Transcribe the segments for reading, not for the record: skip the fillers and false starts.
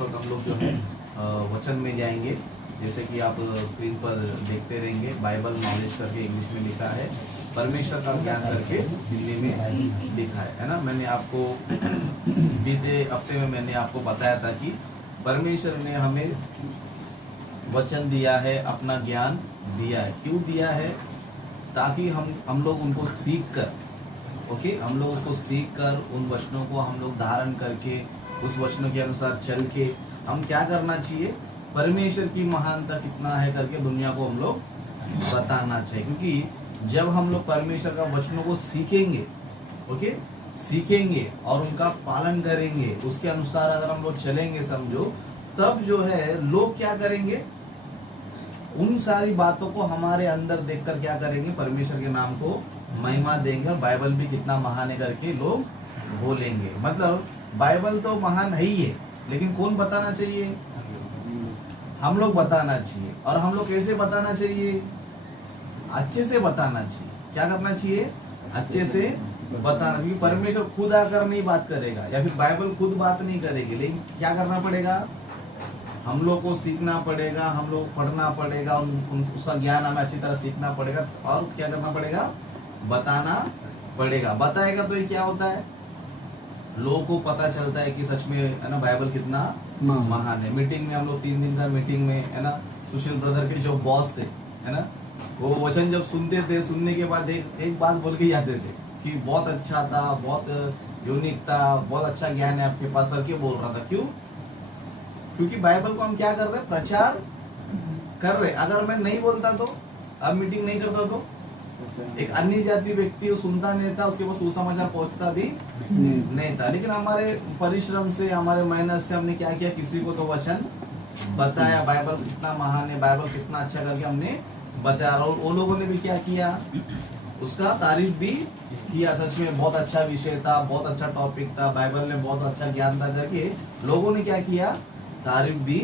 इस वक्त हम लोग जो है वचन में जाएंगे। जैसे कि आप स्क्रीन पर देखते रहेंगे, बाइबल नॉलेज करके इंग्लिश में लिखा है, परमेश्वर का ज्ञान करके हिंदी में लिखा है ना। मैंने आपको बीते हफ्ते में मैंने आपको बताया था कि परमेश्वर ने हमें वचन दिया है, अपना ज्ञान दिया है। क्यों दिया है? ताकि हम लोग उनको सीख कर, ओके, हम लोग उसको सीख कर उन वचनों को हम लोग धारण करके उस वचनों के अनुसार चल के हम क्या करना चाहिए, परमेश्वर की महानता कितना है करके दुनिया को हम लोग बताना चाहिए। क्योंकि जब हम लोग परमेश्वर का वचनों को सीखेंगे, ओके, सीखेंगे और उनका पालन करेंगे, उसके अनुसार अगर हम लोग चलेंगे समझो, तब जो है लोग क्या करेंगे, उन सारी बातों को हमारे अंदर देखकर क्या करेंगे, परमेश्वर के नाम को महिमा देंगे और बाइबल भी कितना महान है करके लोग बोलेंगे। मतलब बाइबल तो महान है ही है, लेकिन कौन बताना चाहिए? हम लोग बताना चाहिए। और हम लोग कैसे बताना चाहिए? अच्छे से बताना चाहिए। क्या करना चाहिए? अच्छे से बताना। क्योंकि परमेश्वर खुद आकर नहीं बात करेगा या फिर बाइबल खुद बात नहीं करेगी, लेकिन क्या करना पड़ेगा, हम लोग को सीखना पड़ेगा, हम लोग पढ़ना पड़ेगा, उसका ज्ञान हमें अच्छी तरह सीखना पड़ेगा और क्या करना पड़ेगा, बताना पड़ेगा। बताएगा तो ये क्या होता है, लोगों को पता चलता है कि सच में है ना बाइबल कितना महान है। मीटिंग में हम लोग 3 दिन का मीटिंग में है ना, सुशील ब्रदर के जो बॉस थे है ना, वो वचन जब सुनते थे, सुनने के बाद एक बात बोल के जाते थे कि बहुत अच्छा था, बहुत यूनिक था, बहुत अच्छा ज्ञान है आपके पास करके बोल रहा था। क्यों? क्योंकि बाइबल को हम क्या कर रहे हैं, प्रचार कर रहे। अगर मैं नहीं बोलता तो, अब मीटिंग नहीं करता तो एक अन्य जाति व्यक्ति सुनता नहीं था, उसके पास सुसमाचार पहुंचता भी नहीं था। लेकिन हमारे परिश्रम से, हमारे मेहनत से हमने क्या किया, किसी को तो वचन बताया, बाइबल कितना महान है, बाइबल कितना अच्छा करके हमने बताया। और वो लोगों ने भी क्या किया, उसका तारीफ भी किया। सच में बहुत अच्छा विषय था, बहुत अच्छा टॉपिक था, बाइबल में बहुत अच्छा ज्ञान था करके लोगों ने क्या किया, तारीफ भी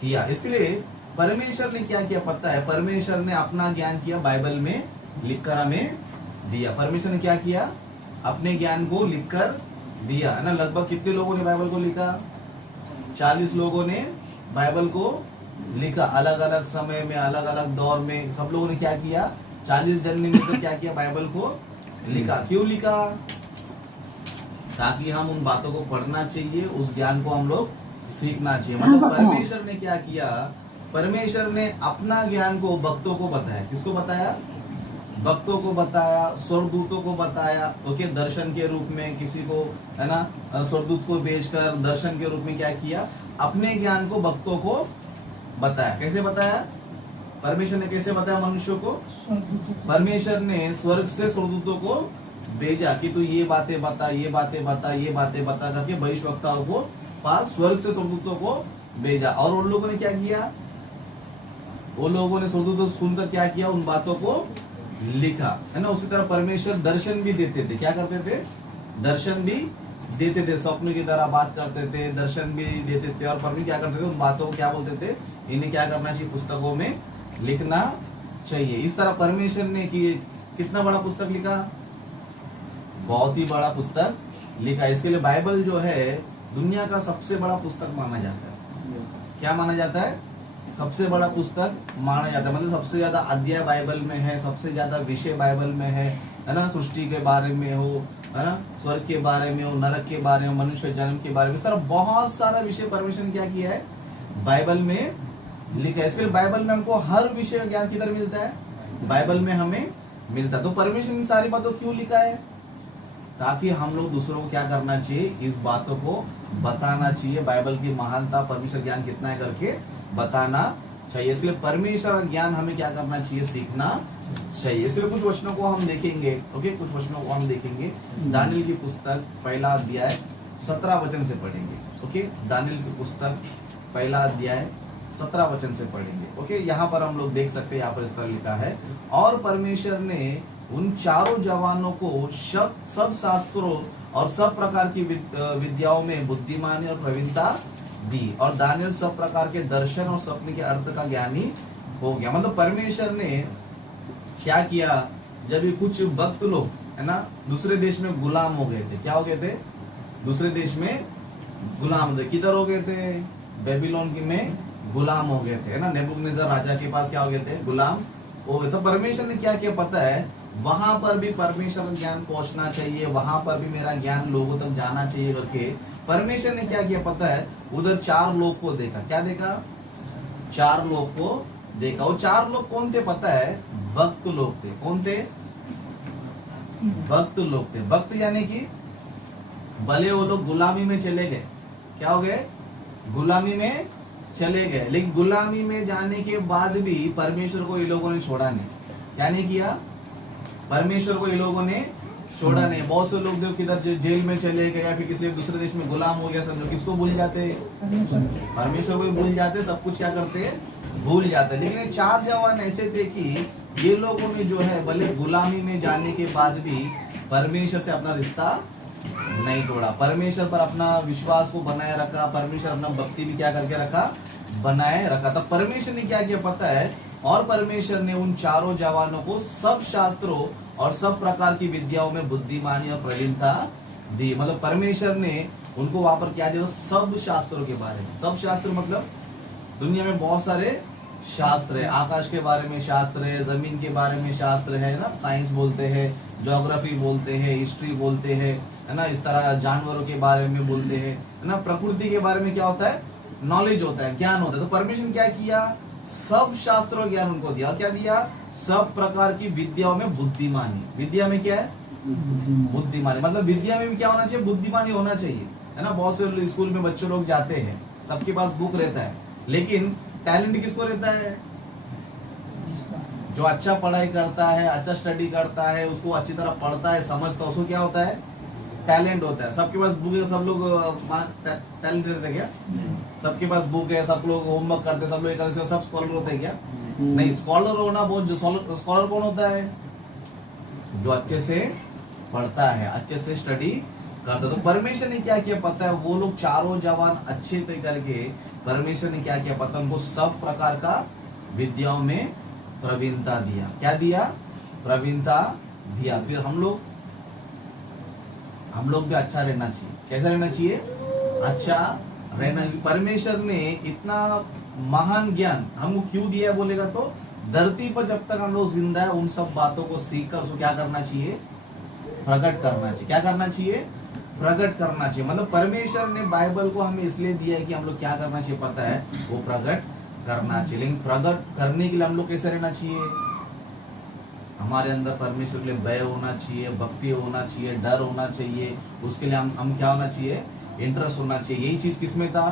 किया। इसके लिए परमेश्वर ने क्या किया पता है, परमेश्वर ने अपना ज्ञान किया बाइबल में लिखकर हमें दिया। परमेश्वर ने क्या किया, अपने ज्ञान को लिखकर दिया है ना। लगभग कितने लोगों ने बाइबल को लिखा, 40 लोगों ने बाइबल को लिखा। अलग अलग समय में, अलग अलग दौर में सब लोगों ने क्या किया, 40 जन ने मिलकर क्या किया, बाइबल को लिखा। क्यों लिखा? ताकि हम उन बातों को पढ़ना चाहिए, उस ज्ञान को हम लोग सीखना चाहिए। मतलब परमेश्वर ने क्या किया, परमेश्वर ने अपना ज्ञान को भक्तों को बताया। किसको बताया? भक्तों को बताया, स्वर्गदूतों को बताया, ओके, दर्शन के रूप में किसी को है ना, स्वर्गदूत को भेजकर दर्शन के रूप में क्या किया, अपने ज्ञान को भक्तों को बताया। कैसे बताया? परमेश्वर ने कैसे बताया मनुष्यों को? परमेश्वर ने स्वर्ग से स्वर्गदूतों को भेजा कि तू ये बातें बता, ये बातें बता, ये बातें बता करके भविष्यवक्ताओं को पास स्वर्ग से स्वर्गदूतों को भेजा। और उन लोगों ने क्या किया, वो लोगों ने स्वर्गदूतों सुनकर क्या किया, उन बातों को लिखा है ना। उसी तरह परमेश्वर दर्शन भी देते थे। क्या करते थे? दर्शन भी देते थे, स्वप्न की तरह बात करते थे, दर्शन भी देते थे। और परमेश्वर क्या करते थे, उन बातों को क्या बोलते थे, इन्हें क्या करना चाहिए, पुस्तकों में लिखना चाहिए। इस तरह परमेश्वर ने कि कितना बड़ा पुस्तक लिखा, बहुत ही बड़ा पुस्तक लिखा। इसके लिए बाइबल जो है दुनिया का सबसे बड़ा पुस्तक माना जाता है। क्या माना जाता है? सबसे बड़ा पुस्तक माना जाता है। मतलब सबसे ज्यादा अध्याय बाइबल में है, सबसे ज्यादा विषय बाइबल में है ना। सृष्टि के बारे में हो, है ना, स्वर्ग के बारे में हो, नरक के बारे में, मनुष्य के जन्म के बारे में, इस तरह बहुत सारा विषय परमेश्वर ने क्या किया है, बाइबल में लिखा है। इसके लिए बाइबल में हमको हर विषय का ज्ञान किधर मिलता है, बाइबल में हमें मिलता है। तो परमेश्वर ने सारी बातों क्यों लिखा है? ताकि हम लोग दूसरों को क्या करना चाहिए, इस बातों को बताना चाहिए, बाइबल की महानता, परमेश्वर ज्ञान कितना है करके बताना चाहिए। इसलिए परमेश्वर का ज्ञान हमें क्या करना चाहिए, सीखना चाहिए। इसलिए कुछ वचनों को हम देखेंगे, ओके, कुछ वचनों को हम देखेंगे। दानिएल की पुस्तक पहला अध्याय 17 वचन से पढ़ेंगे, ओके। दानिएल की पुस्तक पहला अध्याय 17 वचन से पढ़ेंगे, ओके। यहाँ पर हम लोग देख सकते हैं, यहाँ पर इस तरह लिखा है, और परमेश्वर ने उन चारों जवानों को सब शास्त्रों और सब प्रकार की विद्याओं में बुद्धिमानी और प्रवीणता दी, और दानिएल सब प्रकार के दर्शन और सपने के अर्थ का ज्ञानी हो गया। मतलब परमेश्वर ने क्या किया, जब ये कुछ भक्त लोग है ना दूसरे देश में गुलाम हो गए थे, क्या हो गए थे, दूसरे देश में गुलाम थे। किधर हो गए थे, बेबीलोन की में गुलाम हो गए थे, है ना। नेबुकदनेस्सर राजा के पास क्या हो गए थे, गुलाम हो गए। तो परमेश्वर ने क्या किया पता है, वहां पर भी परमेश्वर का ज्ञान पहुंचना चाहिए, वहां पर भी मेरा ज्ञान लोगों तक जाना चाहिए करके परमेश्वर ने क्या किया पता है, उधर 4 लोग को देखा। क्या देखा, 4 लोग को देखा। वो 4 लोग कौन थे पता है, भक्त लोग थे। कौन थे, भक्त लोग थे। भक्त यानी कि भले वो लोग गुलामी में चले गए, क्या हो गए, गुलामी में चले गए, लेकिन गुलामी में जाने के बाद भी परमेश्वर को ये लोगों ने छोड़ा नहीं। क्या नहीं किया, परमेश्वर को ये लोगों ने छोड़ा नहीं। बहुत से लोग जो किधर जेल में चले गए या फिर किसी दूसरे देश में गुलाम हो गया, समझो किसको भूल जाते, परमेश्वर को ही भूल जाते, सब कुछ क्या करते, भूल जाते। लेकिन ये 4 जवान ऐसे थे कि ये लोगों ने जो है भले गुलामी में जाने के बाद भी परमेश्वर से अपना रिश्ता नहीं तोड़ा, परमेश्वर पर अपना विश्वास को बनाए रखा, परमेश्वर अपना भक्ति भी क्या करके रखा, बनाए रखा। तब परमेश्वर ने क्या किया पता है, और परमेश्वर ने उन 4 जवानों को सब शास्त्रों और सब प्रकार की विद्याओं में बुद्धिमानी और प्रवीणता दी। मतलब परमेश्वर ने उनको वहां पर क्या दिया, सब शास्त्रों के बारे में। सब शास्त्र मतलब दुनिया में बहुत सारे शास्त्र है, आकाश के बारे में शास्त्र है, जमीन के बारे में शास्त्र है ना, साइंस बोलते हैं, ज्योग्राफी बोलते हैं, हिस्ट्री बोलते हैं, है ना, इस तरह जानवरों के बारे में बोलते हैं, है ना, प्रकृति के बारे में क्या होता है, नॉलेज होता है, ज्ञान होता है। तो परमेश्वर ने क्या किया, सब शास्त्रों ज्ञान उनको दिया। क्या दिया, सब प्रकार की विद्याओं में बुद्धिमानी। विद्या में क्या है, बुद्धिमानी। मतलब विद्या में भी क्या होना चाहिए, बुद्धिमानी होना चाहिए, है ना। बहुत से स्कूल में बच्चे लोग जाते हैं, सबके पास बुक रहता है, लेकिन टैलेंट किसको रहता है, जो अच्छा पढ़ाई करता है, अच्छा स्टडी करता है, उसको अच्छी तरह पढ़ता है, समझता है, उसको क्या होता है, टैलेंट होता है। सबके पास बुक है, सब लोग टैलेंट रहते हैं क्या, सबके पास बुक है, सब लोग होमवर्क करते हैं, सब लोग करते हैं, सब स्कॉलर होते हैं क्या, नहीं। स्कॉलर होना बहुत, जो स्कॉलर कौन होता है, जो अच्छे से पढ़ता है, अच्छे से स्टडी करता है। तो परमेश्वर ने क्या किया पता है, वो लोग 4 जवान अच्छे थे करके परमेश्वर ने क्या किया पता, उनको सब प्रकार का विद्याओं में प्रवीणता दिया। क्या दिया, प्रवीणता दिया। फिर हम लोग भी अच्छा रहना चाहिए। कैसा रहना चाहिए, अच्छा रहना। परमेश्वर ने इतना महान ज्ञान हमको क्यों दिया है बोलेगा तो, धरती पर जब तक हम लोग जिंदा है उन सब बातों को सीख कर उसको क्या करना चाहिए, प्रकट करना चाहिए। क्या करना चाहिए, प्रकट करना चाहिए। मतलब परमेश्वर ने बाइबल को हमें इसलिए दिया है कि हम लोग क्या करना चाहिए पता है, वो प्रकट करना चाहिए। लेकिन प्रकट करने के लिए हम लोग कैसे रहना चाहिए, हमारे अंदर परमेश्वर के लिए भय होना चाहिए, भक्ति होना चाहिए, डर होना चाहिए। उसके लिए हम क्या होना चाहिए, इंटरेस्ट होना चाहिए। यही चीज किसमें था,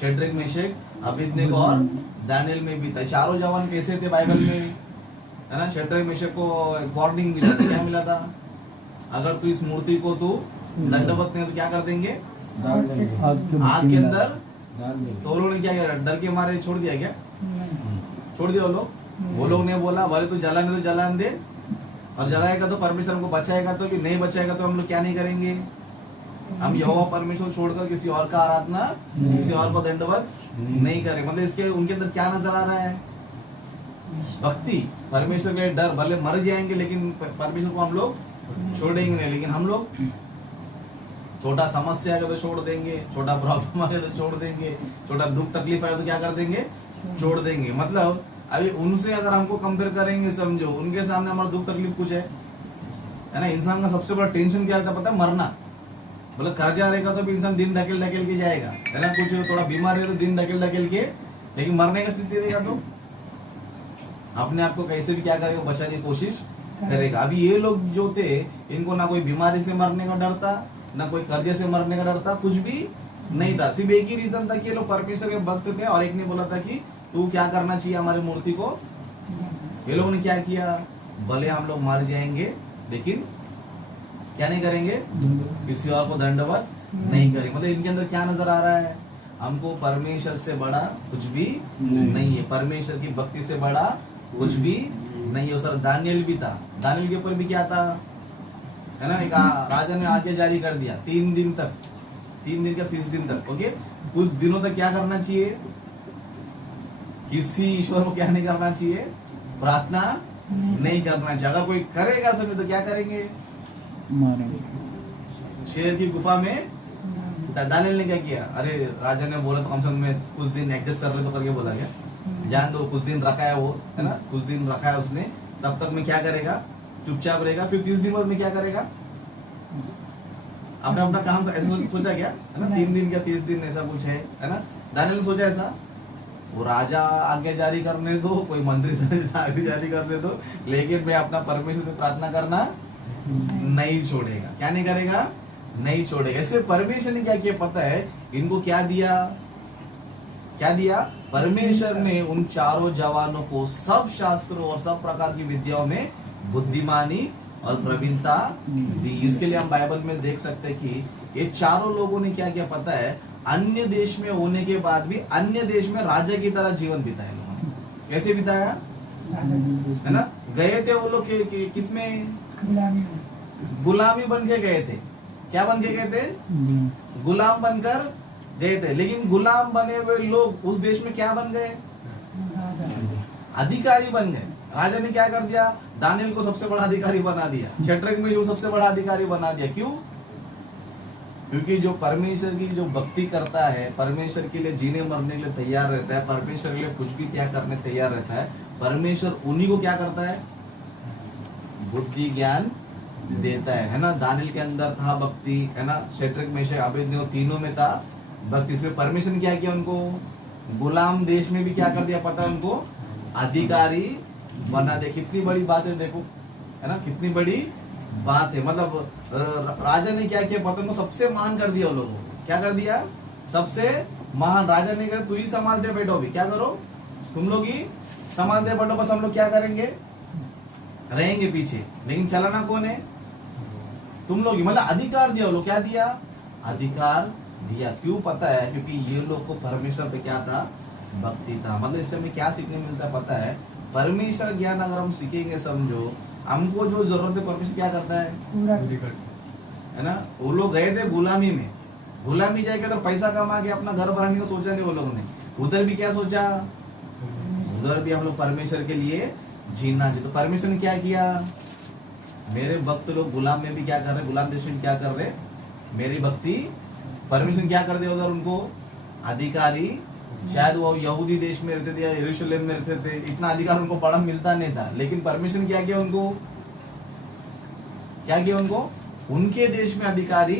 शेड्रक मेशक अबेदनगो और दानियेल में भी था। 4 जवान कैसे थे बाइबल में, है ना। शेड्रक मेशक को वार्निंग मिला था, क्या मिला था, अगर तू इस मूर्ति को तू दंडवत नहीं तो क्या कर देंगे, आग के अंदर। तो लोगों ने क्या किया, डर के मारे छोड़ दिया क्या, छोड़ दिया वो लोग ने बोला भले तू जलाने तो जलान दे, और जलाएगा तो परमेश्वर हमको बचाएगा, तो भी नहीं बचाएगा तो हम लोग क्या नहीं करेंगे, हम यहोवा परमेश्वर छोड़कर किसी और का आराधना, किसी और को दंडवत नहीं करेंगे। मतलब इसके उनके अंदर क्या नजर आ रहा है, भक्ति, परमेश्वर के डर। भले मर जाएंगे लेकिन परमेश्वर को हम लोग छोड़ेंगे नहीं। लेकिन हम लोग छोटा समस्या आएगा तो छोड़ देंगे, छोटा प्रॉब्लम आएगा तो छोड़ देंगे, छोटा दुख तकलीफ आएगा तो क्या कर देंगे, छोड़ देंगे। मतलब अभी उनसे अगर हमको कंपेयर करेंगे, समझो उनके सामने हमारा दुख तकलीफ कुछ है ना। इंसान का सबसे बड़ा टेंशन क्या रहता है पता है, मरना। मतलब कर्जा रहेगा तो भी इंसान दिन ढकेल के जाएगा, है ना। कुछ थोड़ा बीमार है तो दिन ढकेल के, लेकिन मरने का स्थिति रहेगा तो अपने आप को कैसे भी क्या करेगा, बचाने की कोशिश करेगा। अभी ये लोग जो थे, इनको ना कोई बीमारी से मरने का डर था, ना कोई कर्जे से मरने का डर था, कुछ भी नहीं था। सिर्फ एक ही रीजन था कि ये लोग परमेश्वर के भक्त थे, और एक ने बोला था कि तू क्या करना चाहिए हमारी मूर्ति को। ये लोगों ने क्या किया, भले हम लोग मर जाएंगे लेकिन क्या नहीं करेंगे, किसी और को दंडवत नहीं करेंगे। मतलब इनके अंदर क्या नजर आ रहा है, हमको परमेश्वर से बड़ा कुछ भी नहीं है, परमेश्वर की भक्ति से बड़ा कुछ भी नहीं है। उस तरह दानियेल भी था, दानियेल के ऊपर भी क्या था, है ना। एक राजा ने आज्ञा जारी कर दिया 3 दिन तक, 3 दिन का 30 दिन तक, ओके। कुछ दिनों तक क्या करना चाहिए, किसी ईश्वर को क्या नहीं करना चाहिए, प्रार्थना नहीं करना चाहिए। अगर कोई करेगा समझे तो क्या करेंगे, मारेंगे, शेर की गुफा में दानियल ने क्या किया, अरे राजा ने बोला तो कम से कम मैं कुछ दिन एडजस्ट कर ले तो करके बोला क्या, जान दो कुछ दिन रखा है वो, है ना, कुछ दिन रखा है उसने, तब तक मैं क्या करेगा, चुपचाप रहेगा। फिर 30 दिन बाद में क्या करेगा, आपने अपना काम ऐसा सोचा क्या, है ना, 3 दिन क्या 30 दिन ऐसा कुछ है ना। दानियल ने सोचा ऐसा, वो राजा आज्ञा जारी करने दो, कोई मंत्री आज्ञा जारी करने दो, लेकिन मैं अपना परमेश्वर से प्रार्थना करना नहीं छोड़ेगा। क्या नहीं करेगा, नहीं छोड़ेगा। इसलिए परमेश्वर ने क्या किया पता है, इनको क्या दिया, क्या दिया, परमेश्वर ने उन चारों जवानों को सब शास्त्रों और सब प्रकार की विद्याओं में बुद्धिमानी और प्रवीणता दी। इसके लिए हम बाइबल में देख सकते हैं कि ये चारों लोगों ने क्या किया पता है, अन्य देश में होने के बाद भी अन्य देश में राजा की तरह जीवन बिताया लोगों ने। कैसे बिताया, है ना, गए थे वो लोग किसमें, गुलामी बन के गए थे। क्या बन के गए थे, गुलाम बनकर गए थे। लेकिन गुलाम बने हुए लोग उस देश में क्या बन गए, अधिकारी बन गए। राजा ने क्या कर दिया, दानियल को सबसे बड़ा अधिकारी बना दिया, शद्रक में जो सबसे बड़ा अधिकारी बना दिया। क्यों, क्योंकि जो परमेश्वर की जो भक्ति करता है, परमेश्वर के लिए जीने मरने के लिए तैयार रहता है, परमेश्वर के लिए कुछ भी त्याग करने तैयार रहता है, परमेश्वर उन्हीं को क्या करता है, बुद्धि ज्ञान देता है ना। दानियल के अंदर था भक्ति, है ना, शद्रक मेशक अबेदनगो तीनों में था भक्ति। इसलिए परमेश्वर ने क्या किया, उनको गुलाम देश में भी क्या कर दिया पता है, उनको अधिकारी बना दे। कितनी बड़ी बात है देखो, है ना, कितनी बड़ी बात है। मतलब राजा ने क्या किया पता, उनको सबसे महान कर दिया। उन लोगों को क्या कर दिया, सबसे महान। राजा ने कहा तू ही संभाल दे बैठो, अभी क्या करो, तुम लोग ही संभाल दे बैठो, बस हम लोग क्या करेंगे, रहेंगे पीछे, लेकिन चलाना कौन है, तुम लोग ही। मतलब अधिकार दिया वो लोग, क्या दिया, अधिकार दिया। क्यों पता है, क्योंकि ये लोग को परमेश्वर पे क्या था, भक्ति था। मतलब इससे हमें क्या सीखने मिलता है पता है, परमेश्वर ज्ञान अगर हम सीखेंगे, समझो हमको जो जरूरत है परमेश्वर क्या करता है ना। वो लोग गए थे गुलामी में, गुलामी जाके तो पैसा कमा के अपना घर बनाने का सोचा नहीं वो लोगों ने, उधर भी क्या सोचा, उधर भी हम लोग परमेश्वर के लिए जीना चाहिए। तो परमेश्वर ने क्या किया, मेरे भक्त लोग गुलाम में भी क्या कर रहे, गुलाम देश में क्या कर रहे, मेरी भक्ति, परमेश्वर क्या कर दिया उधर उनको अधिकारी। शायद वो यहूदी देश में रहते थे या यरूशलेम में रहते थे, इतना अधिकार उनको बड़ा मिलता नहीं था, लेकिन परमेश्वर ने क्या किया उनको, क्या किया उनको, उनके देश में अधिकारी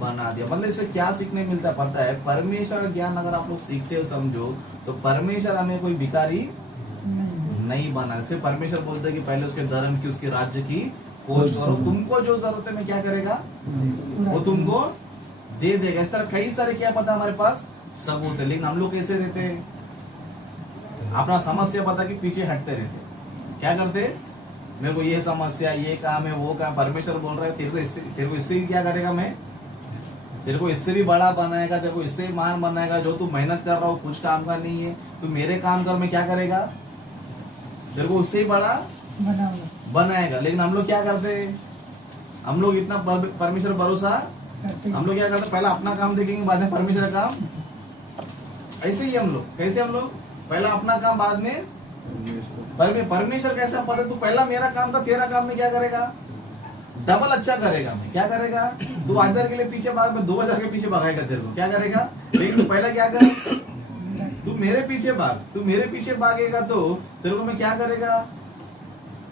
बना दिया। मतलब इससे क्या सीखने मिलता है पता है, परमेश्वर ज्ञान अगर आप लोग सीखते हो समझो, तो परमेश्वर हमें कोई भिखारी नहीं बना। इससे परमेश्वर बोलते हैं कि पहले उसके धर्म की, उसके राज्य की खोज करो, तुमको जो जरूरत है मैं क्या करेगा, वो तुमको दे देगा। इस तरह कई सारे क्या पता हमारे पास सबूत है, लेकिन हम लोग कैसे रहते हैं, अपना समस्या पता कि पीछे हटते रहते, क्या करते, मेरे को ये समस्या, ये काम है, वो काम। परमेश्वर बोल रहा है तेरे को इससे भी क्या करेगा, मैं तेरे को इससे भी बड़ा बनाएगा, तेरे को इससे महान बनाएगा। जो तू मेहनत कर रहा हो कुछ काम का नहीं है, तू मेरे काम कर, मैं क्या करेगा, तेरे को उससे ही बड़ा बनाएगा। लेकिन हम लोग क्या करते हैं, हम लोग इतना परमेश्वर भरोसा, हम लोग क्या करते, पहला अपना काम देखेंगे बाद में परमेश्वर का काम। ऐसे ही हम लोग, कैसे हम लोग, पहला अपना काम बाद में परमेश्वर। कैसा पता, तू पहला मेरा काम का, तेरा काम में क्या करेगा, डबल अच्छा करेगा। मैं क्या करेगा, तू 1000 के लिए पीछे भाग, मैं 2000 के पीछे भागेगा तेरे को, क्या करेगा। लेकिन तू पहला क्या कर, तू मेरे पीछे भाग, तू मेरे पीछे भागेगा तो तेरे को मैं क्या करेगा,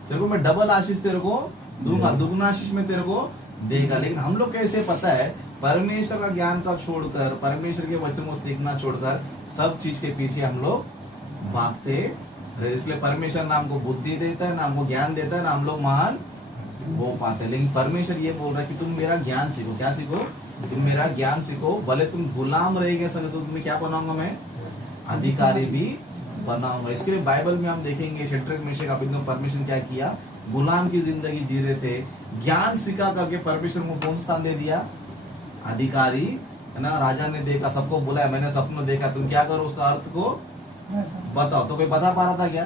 तेरे को मैं डबल आशीष तेरे को दूंगा, दुगना आशीष में तेरे को देगा। लेकिन हम लोग कैसे पता है, परमेश्वर का ज्ञान का छोड़कर, परमेश्वर के वचन को सीखना छोड़कर सब चीज के पीछे हम लोग भागते रहे। इसलिए परमेश्वर ना हमको बुद्धि देता है, ना हमको ज्ञान देता है, ना हम लोग महान हो पाते। लेकिन परमेश्वर ये बोल रहा है कि तुम मेरा ज्ञान सीखो। क्या सीखो, तुम मेरा ज्ञान सीखो। भले तुम गुलाम रहेंगे समय, तो तुम्हें क्या बनाऊंगा मैं, अधिकारी भी बनाऊंगा। इसके लिए बाइबल में हम देखेंगे शद्रक मेशक अबेदनगो परमेश्वर क्या किया, गुलाम की जिंदगी जी रहे थे, ज्ञान सिखा करके परमेश्वर को कौन सा स्थान दे दिया, अधिकारी, है ना। राजा ने देखा, सबको बुलाया, मैंने सपना देखा, तुम क्या करो उसका अर्थ को बताओ। तो कोई बता पा रहा था क्या,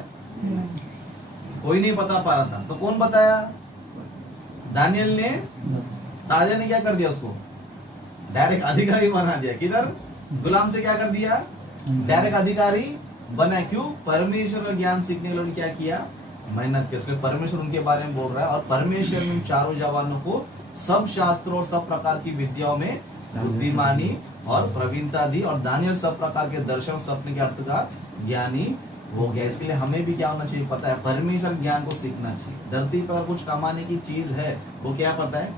कोई नहीं बता पा रहा था। तो कौन बताया, दानियल ने। राजा ने क्या कर दिया, उसको डायरेक्ट अधिकारी बना दिया। किधर, गुलाम से क्या कर दिया, डायरेक्ट अधिकारी बना। क्यों, परमेश्वर का ज्ञान सीखने के लिए क्या किया, मेहनत की। इसलिए परमेश्वर उनके बारे में बोल रहा है। और परमेश्वर ने चारों जवानों को सब शास्त्रों और सब प्रकार की विद्याओं में बुद्धिमानी और प्रवीणता दी, और दानियल सब प्रकार के दर्शन सपने के अर्थ का ज्ञानी हो गया। इसके लिए हमें भी क्या होना चाहिए पता है, परमेश्वर ज्ञान को सीखना चाहिए। धरती पर कुछ कमाने की चीज है, वो क्या पता है?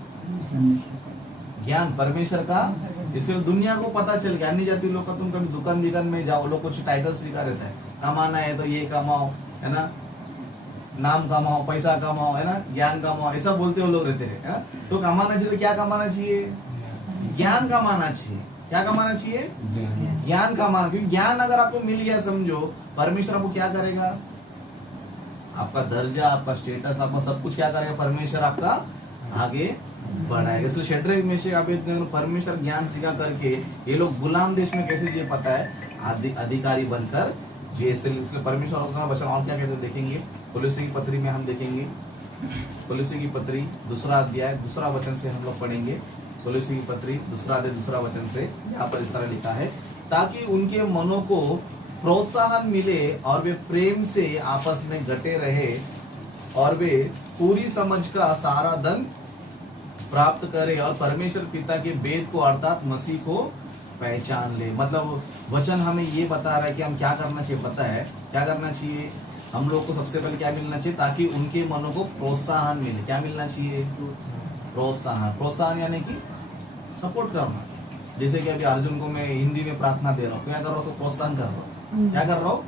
ज्ञान परमेश्वर का। इससे दुनिया को पता चल गया, अन्य जाति लोग का तुम कभी दुकान में जाओ, लोग कुछ टाइटल्स लिखा रहता है, कमाना है तो ये कमाओ, है ना, नाम कमाओ, पैसा कमाओ, है ना, ज्ञान कमाओ, ऐसा बोलते हो लोग रहते हैं, है ना। तो कमाना चाहिए तो क्या कमाना चाहिए? ज्ञान कमाना चाहिए। क्या कमाना चाहिए? ज्ञान कमाना। क्योंकि ज्ञान अगर आपको मिल गया समझो, परमेश्वर आपको क्या करेगा? आपका दर्जा, आपका स्टेटस, आपका सब कुछ क्या करेगा? परमेश्वर आपका आगे बढ़ाएगा। इसलिए शेड्रक में से आप परमेश्वर ज्ञान सिखा करके ये लोग गुलाम देश में कैसे जिए पता है? अधिकारी बनकर जिए। इसलिए परमेश्वर का वचन और क्या कहते हैं देखेंगे, कोलोसी की पत्री में हम देखेंगे। कोलोसी की पत्री 2 अध्याय 2 वचन से हम लोग पढ़ेंगे। कोलोसी की पत्री 2 अध्याय 2 वचन से यहाँ पर इस तरह लिखा है, ताकि उनके मनों को प्रोत्साहन मिले और वे प्रेम से आपस में घटे रहे और वे पूरी समझ का सारा धन प्राप्त करे और परमेश्वर पिता के वेद को अर्थात मसीह को पहचान ले। मतलब वचन हमें ये बता रहा है कि हम क्या करना चाहिए पता है? क्या करना चाहिए? हम लोग को सबसे पहले क्या मिलना चाहिए? ताकि उनके मनों को प्रोत्साहन मिले। क्या मिलना चाहिए? प्रोत्साहन। प्रोत्साहन यानी कि सपोर्ट करना। जैसे कि अभी अर्जुन को मैं हिंदी में प्रार्थना दे रहा हूँ, क्या कर रहा हूँ? उसको प्रोत्साहन कर रहा हूँ। क्या कर रहा हूँ?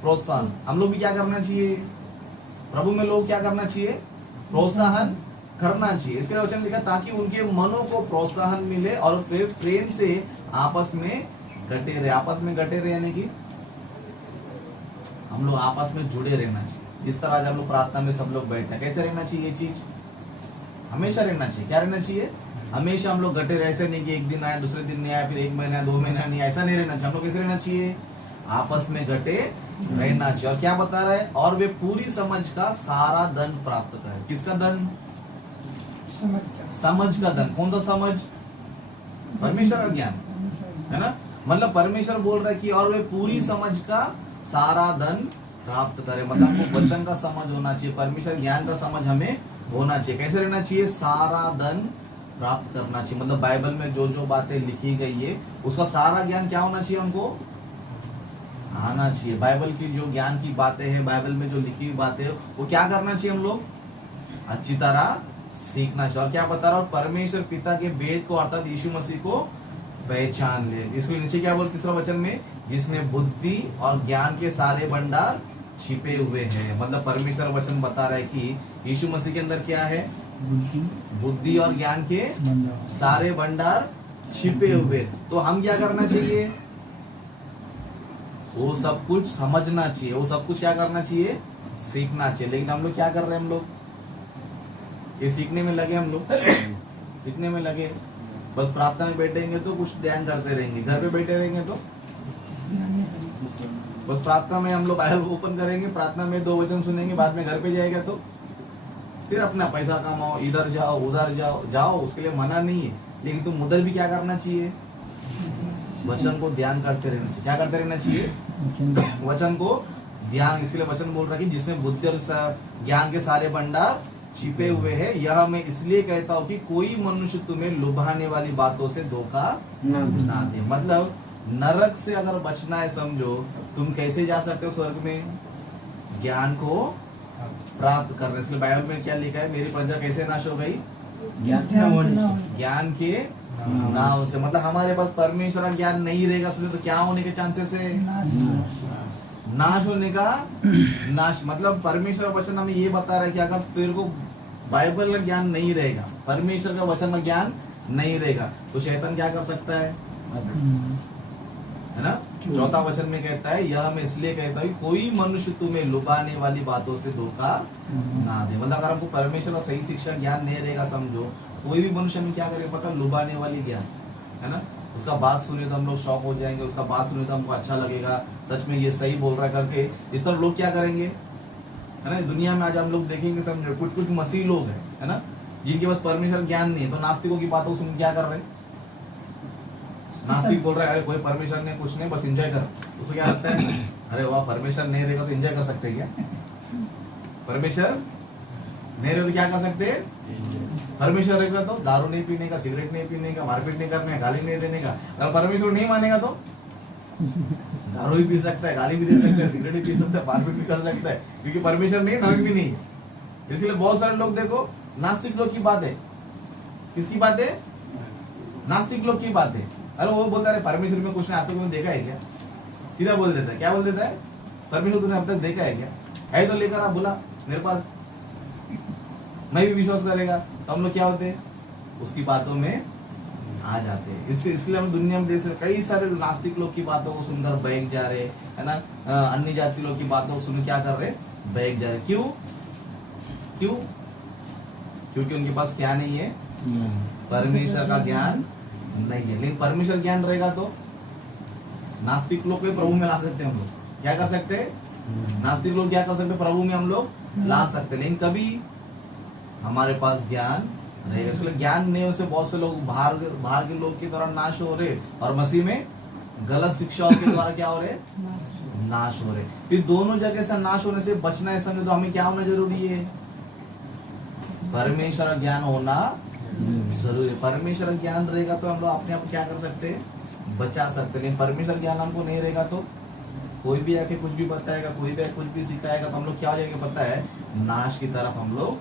प्रोत्साहन। हम लोग भी क्या करना चाहिए? प्रभु में लोग क्या करना चाहिए? प्रोत्साहन करना चाहिए। इसके लिए वचन लिखा, ताकि उनके मनों को प्रोत्साहन मिले और प्रेम से आपस में घटे रहे। आपस में घटे रहे यानी कि हम लोग आपस में जुड़े रहना चाहिए। जिस तरह आज हम लोग प्रार्थना में सब लोग बैठे, कैसे रहना चाहिए? ये चीज हमेशा रहना चाहिए। क्या रहना चाहिए? हमेशा हम लोग घटे रहे। ऐसे नहीं कि एक दिन आया दूसरे दिन नहीं आया, फिर 1 महीना 2 महीना नहीं, ऐसा नहीं रहना चाहिए। हम लोग कैसे रहना चाहिए? आपस में घटे रहना चाहिए। और क्या बता रहा है? और वे पूरी समझ का सारा धन प्राप्त करें। किसका धन? समझ का धन। कौन सा समझ? परमेश्वर का ज्ञान, है ना। मतलब परमेश्वर बोल रहा है कि और वे पूरी समझ का सारा धन प्राप्त करे। मतलब हमको वचन का समझ होना चाहिए, परमेश्वर ज्ञान का समझ हमें होना चाहिए। कैसे रहना चाहिए? सारा धन प्राप्त करना चाहिए। मतलब बाइबल में जो जो बातें लिखी गई है उसका सारा ज्ञान क्या होना चाहिए? हमको आना चाहिए। बाइबल की जो ज्ञान की बातें हैं, बाइबल में जो लिखी हुई बातें हैं, वो क्या करना चाहिए? हम लोग अच्छी तरह सीखना चाहिए। और क्या बता रहा हूँ? परमेश्वर पिता के वेद को अर्थात यीशु मसीह को पहचान ले। इसके नीचे क्या बोल 3 वचन में, जिसमें बुद्धि और ज्ञान के सारे भंडार छिपे हुए हैं। मतलब परमेश्वर वचन बता रहा है कि यीशु मसीह के अंदर क्या है? बुद्धि और ज्ञान के सारे भंडार छिपे हुए। तो हम क्या करना चाहिए? वो सब कुछ समझना चाहिए, वो सब कुछ क्या करना चाहिए? सीखना चाहिए। लेकिन हम लोग क्या कर रहे हैं? हम लोग ये सीखने में लगे, हम लोग सीखने में लगे। बस प्रार्थना में बैठेंगे तो कुछ ध्यान करते रहेंगे, घर पे बैठे रहेंगे तो बस प्रार्थना में हम लोग बाइबल ओपन करेंगे, प्रार्थना में 2 वचन सुनेंगे, बाद में घर पे जाएगा तो फिर अपना पैसा कमाओ, इधर जाओ उधर जाओ, उसके लिए मना नहीं है। लेकिन तुम उधर भी क्या करना चाहिए? वचन को ध्यान करते रहना चाहिए। क्या करते रहना चाहिए? वचन को ध्यान। इसके लिए वचन बोल रहा है कि जिसमें बुद्धि और ज्ञान के सारे भंडार छिपे हुए हैं। यह मैं इसलिए कहता हूँ कि कोई मनुष्य तुम्हें लुभाने वाली बातों से धोखा ना दे। मतलब नरक से अगर बचना है समझो, तुम कैसे जा सकते हो स्वर्ग में? ज्ञान को प्राप्त करने। इसलिए बाइबल में क्या लिखा है? मेरी प्रजा कैसे नाश हो गई? ज्ञान के नाम से। मतलब हमारे पास परमेश्वर का ज्ञान नहीं रहेगा तो क्या होने के चांसेस है? नाश होने का। नाश मतलब परमेश्वर वचन हमें ये बता रहा है कि अगर तेरे को बाइबल का ज्ञान नहीं रहेगा, परमेश्वर का वचन का ज्ञान नहीं रहेगा, तो शैतान क्या कर सकता है ना। 4 वचन में कहता है, यह मैं इसलिए कहता हूँ कोई मनुष्य तुम्हें लुभाने वाली बातों से धोखा ना दे। मतलब अगर हमको परमेश्वर का सही शिक्षा ज्ञान नहीं रहेगा समझो, कोई भी मनुष्य में क्या करेगा पता? लुभाने वाली ज्ञान, है ना। उसका बात सुने तो हम लोग शॉक हो जाएंगे, उसका बात सुने तो हमको अच्छा लगेगा, सच में ये सही बोल रहा है करके। इस तरह लोग क्या करेंगे, है ना। दुनिया में आज हम लोग देखेंगे समझो, कुछ मसीह लोग हैं, है ना, जिनके पास परमेश्वर ज्ञान नहीं है, तो नास्तिकों की बातों सुन क्या कर रहे हैं? नास्तिक बोल रहा है अरे कोई परमेश्वर नहीं, कुछ नहीं, बस एंजॉय कर। उसको क्या लगता है? अरे वाह, परमेश्वर नहीं रहेगा तो एंजॉय कर सकते क्या? परमेश्वर नहीं रहे तो क्या कर सकते हैं? परमेश्वर रहेगा तो दारू नहीं पीने का, सिगरेट नहीं पीने का, मारपीट नहीं करने का, गाली नहीं देने का। अगर परमेश्वर नहीं मानेगा तो दारू भी पी सकता है, गाली भी दे सकता है, सिगरेट भी पी सकता है, मारपीट भी कर सकता है, क्योंकि परमेश्वर नहीं, नरक भी नहीं। इसलिए बहुत सारे लोग देखो, नास्तिक लोग की बात है। किसकी बात है? नास्तिक लोग की बात है। अरे वो बोलता है परमेश्वर में कुछ नहीं, आज तक तुमने देखा है क्या? सीधा बोल देता है। क्या बोल देता है? परमेश्वर तुमने अब तक देखा है क्या? है तो लेकर आ, बुला मेरे पास, मैं भी विश्वास करेगा। तो हम लोग क्या होते हैं? उसकी बातों में आ जाते हैं। इसलिए हम दुनिया में देख रहे कई सारे नास्तिक लोग की बातों को सुनकर बहक जा रहे है ना, अन्य जाति लोग की बातों को सुन क्या कर रहे? बहक जा रहे। क्यों? क्यों? क्योंकि उनके पास क्या नहीं है? परमेश्वर का ज्ञान नहीं है। लेकिन परमेश्वर ज्ञान रहेगा तो नास्तिक लोग को प्रभु में ला सकते हैं। हम लोग क्या कर सकते हैं? नास्तिक लोग क्या कर सकते हैं? प्रभु में हम लोग ला सकते हैं। लेकिन कभी हमारे पास ज्ञान रहेगा। इसलिए ज्ञान नहीं से बहुत से लोग बाहर के लोग की तरह नाश हो रहे, और मसीह में गलत शिक्षाओं के द्वारा क्या हो रहे? नाश हो रहे। फिर दोनों जगह से नाश होने से बचना है समझे तो हमें क्या होना जरूरी है? परमेश्वर ज्ञान होना जरूरी है। परमेश्वर ज्ञान रहेगा तो हम लोग अपने आप क्या कर सकते हैं? बचा सकते हैं। लेकिन परमेश्वर ज्ञान हमको नहीं रहेगा तो कोई भी आके कुछ भी बताएगा, कोई भी आके कुछ भी सिखाएगा, तो हम लोग क्या हो जाएगा पता है? नाश की तरफ हम लोग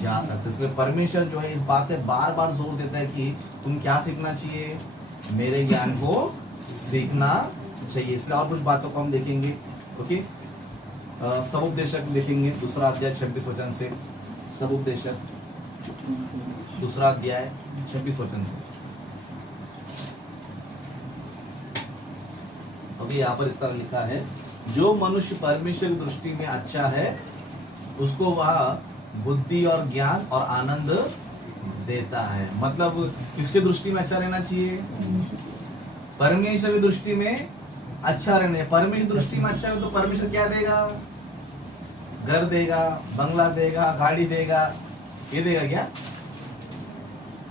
जा सकते। इसलिए परमेश्वर जो है इस बात पे बार बार जोर देता है कि तुम क्या सीखना चाहिए? मेरे ज्ञान को सीखना चाहिए। इसलिए और कुछ बातों को हम देखेंगे। ओके, समुपदेशक देखेंगे, 2 अध्याय 26 वचन से। समुपदेशक 2 अध्याय 26 वचन से। अभी यहाँ पर इस तरह लिखा है, जो मनुष्य परमेश्वर की दृष्टि में अच्छा है उसको वह बुद्धि और ज्ञान और आनंद देता है। मतलब किसके दृष्टि में अच्छा रहना चाहिए? परमेश्वर की दृष्टि में अच्छा रहना है। परमेश्वर दृष्टि में अच्छा है तो परमेश्वर क्या देगा? घर देगा, बंगला देगा, गाड़ी देगा। ये देगा क्या?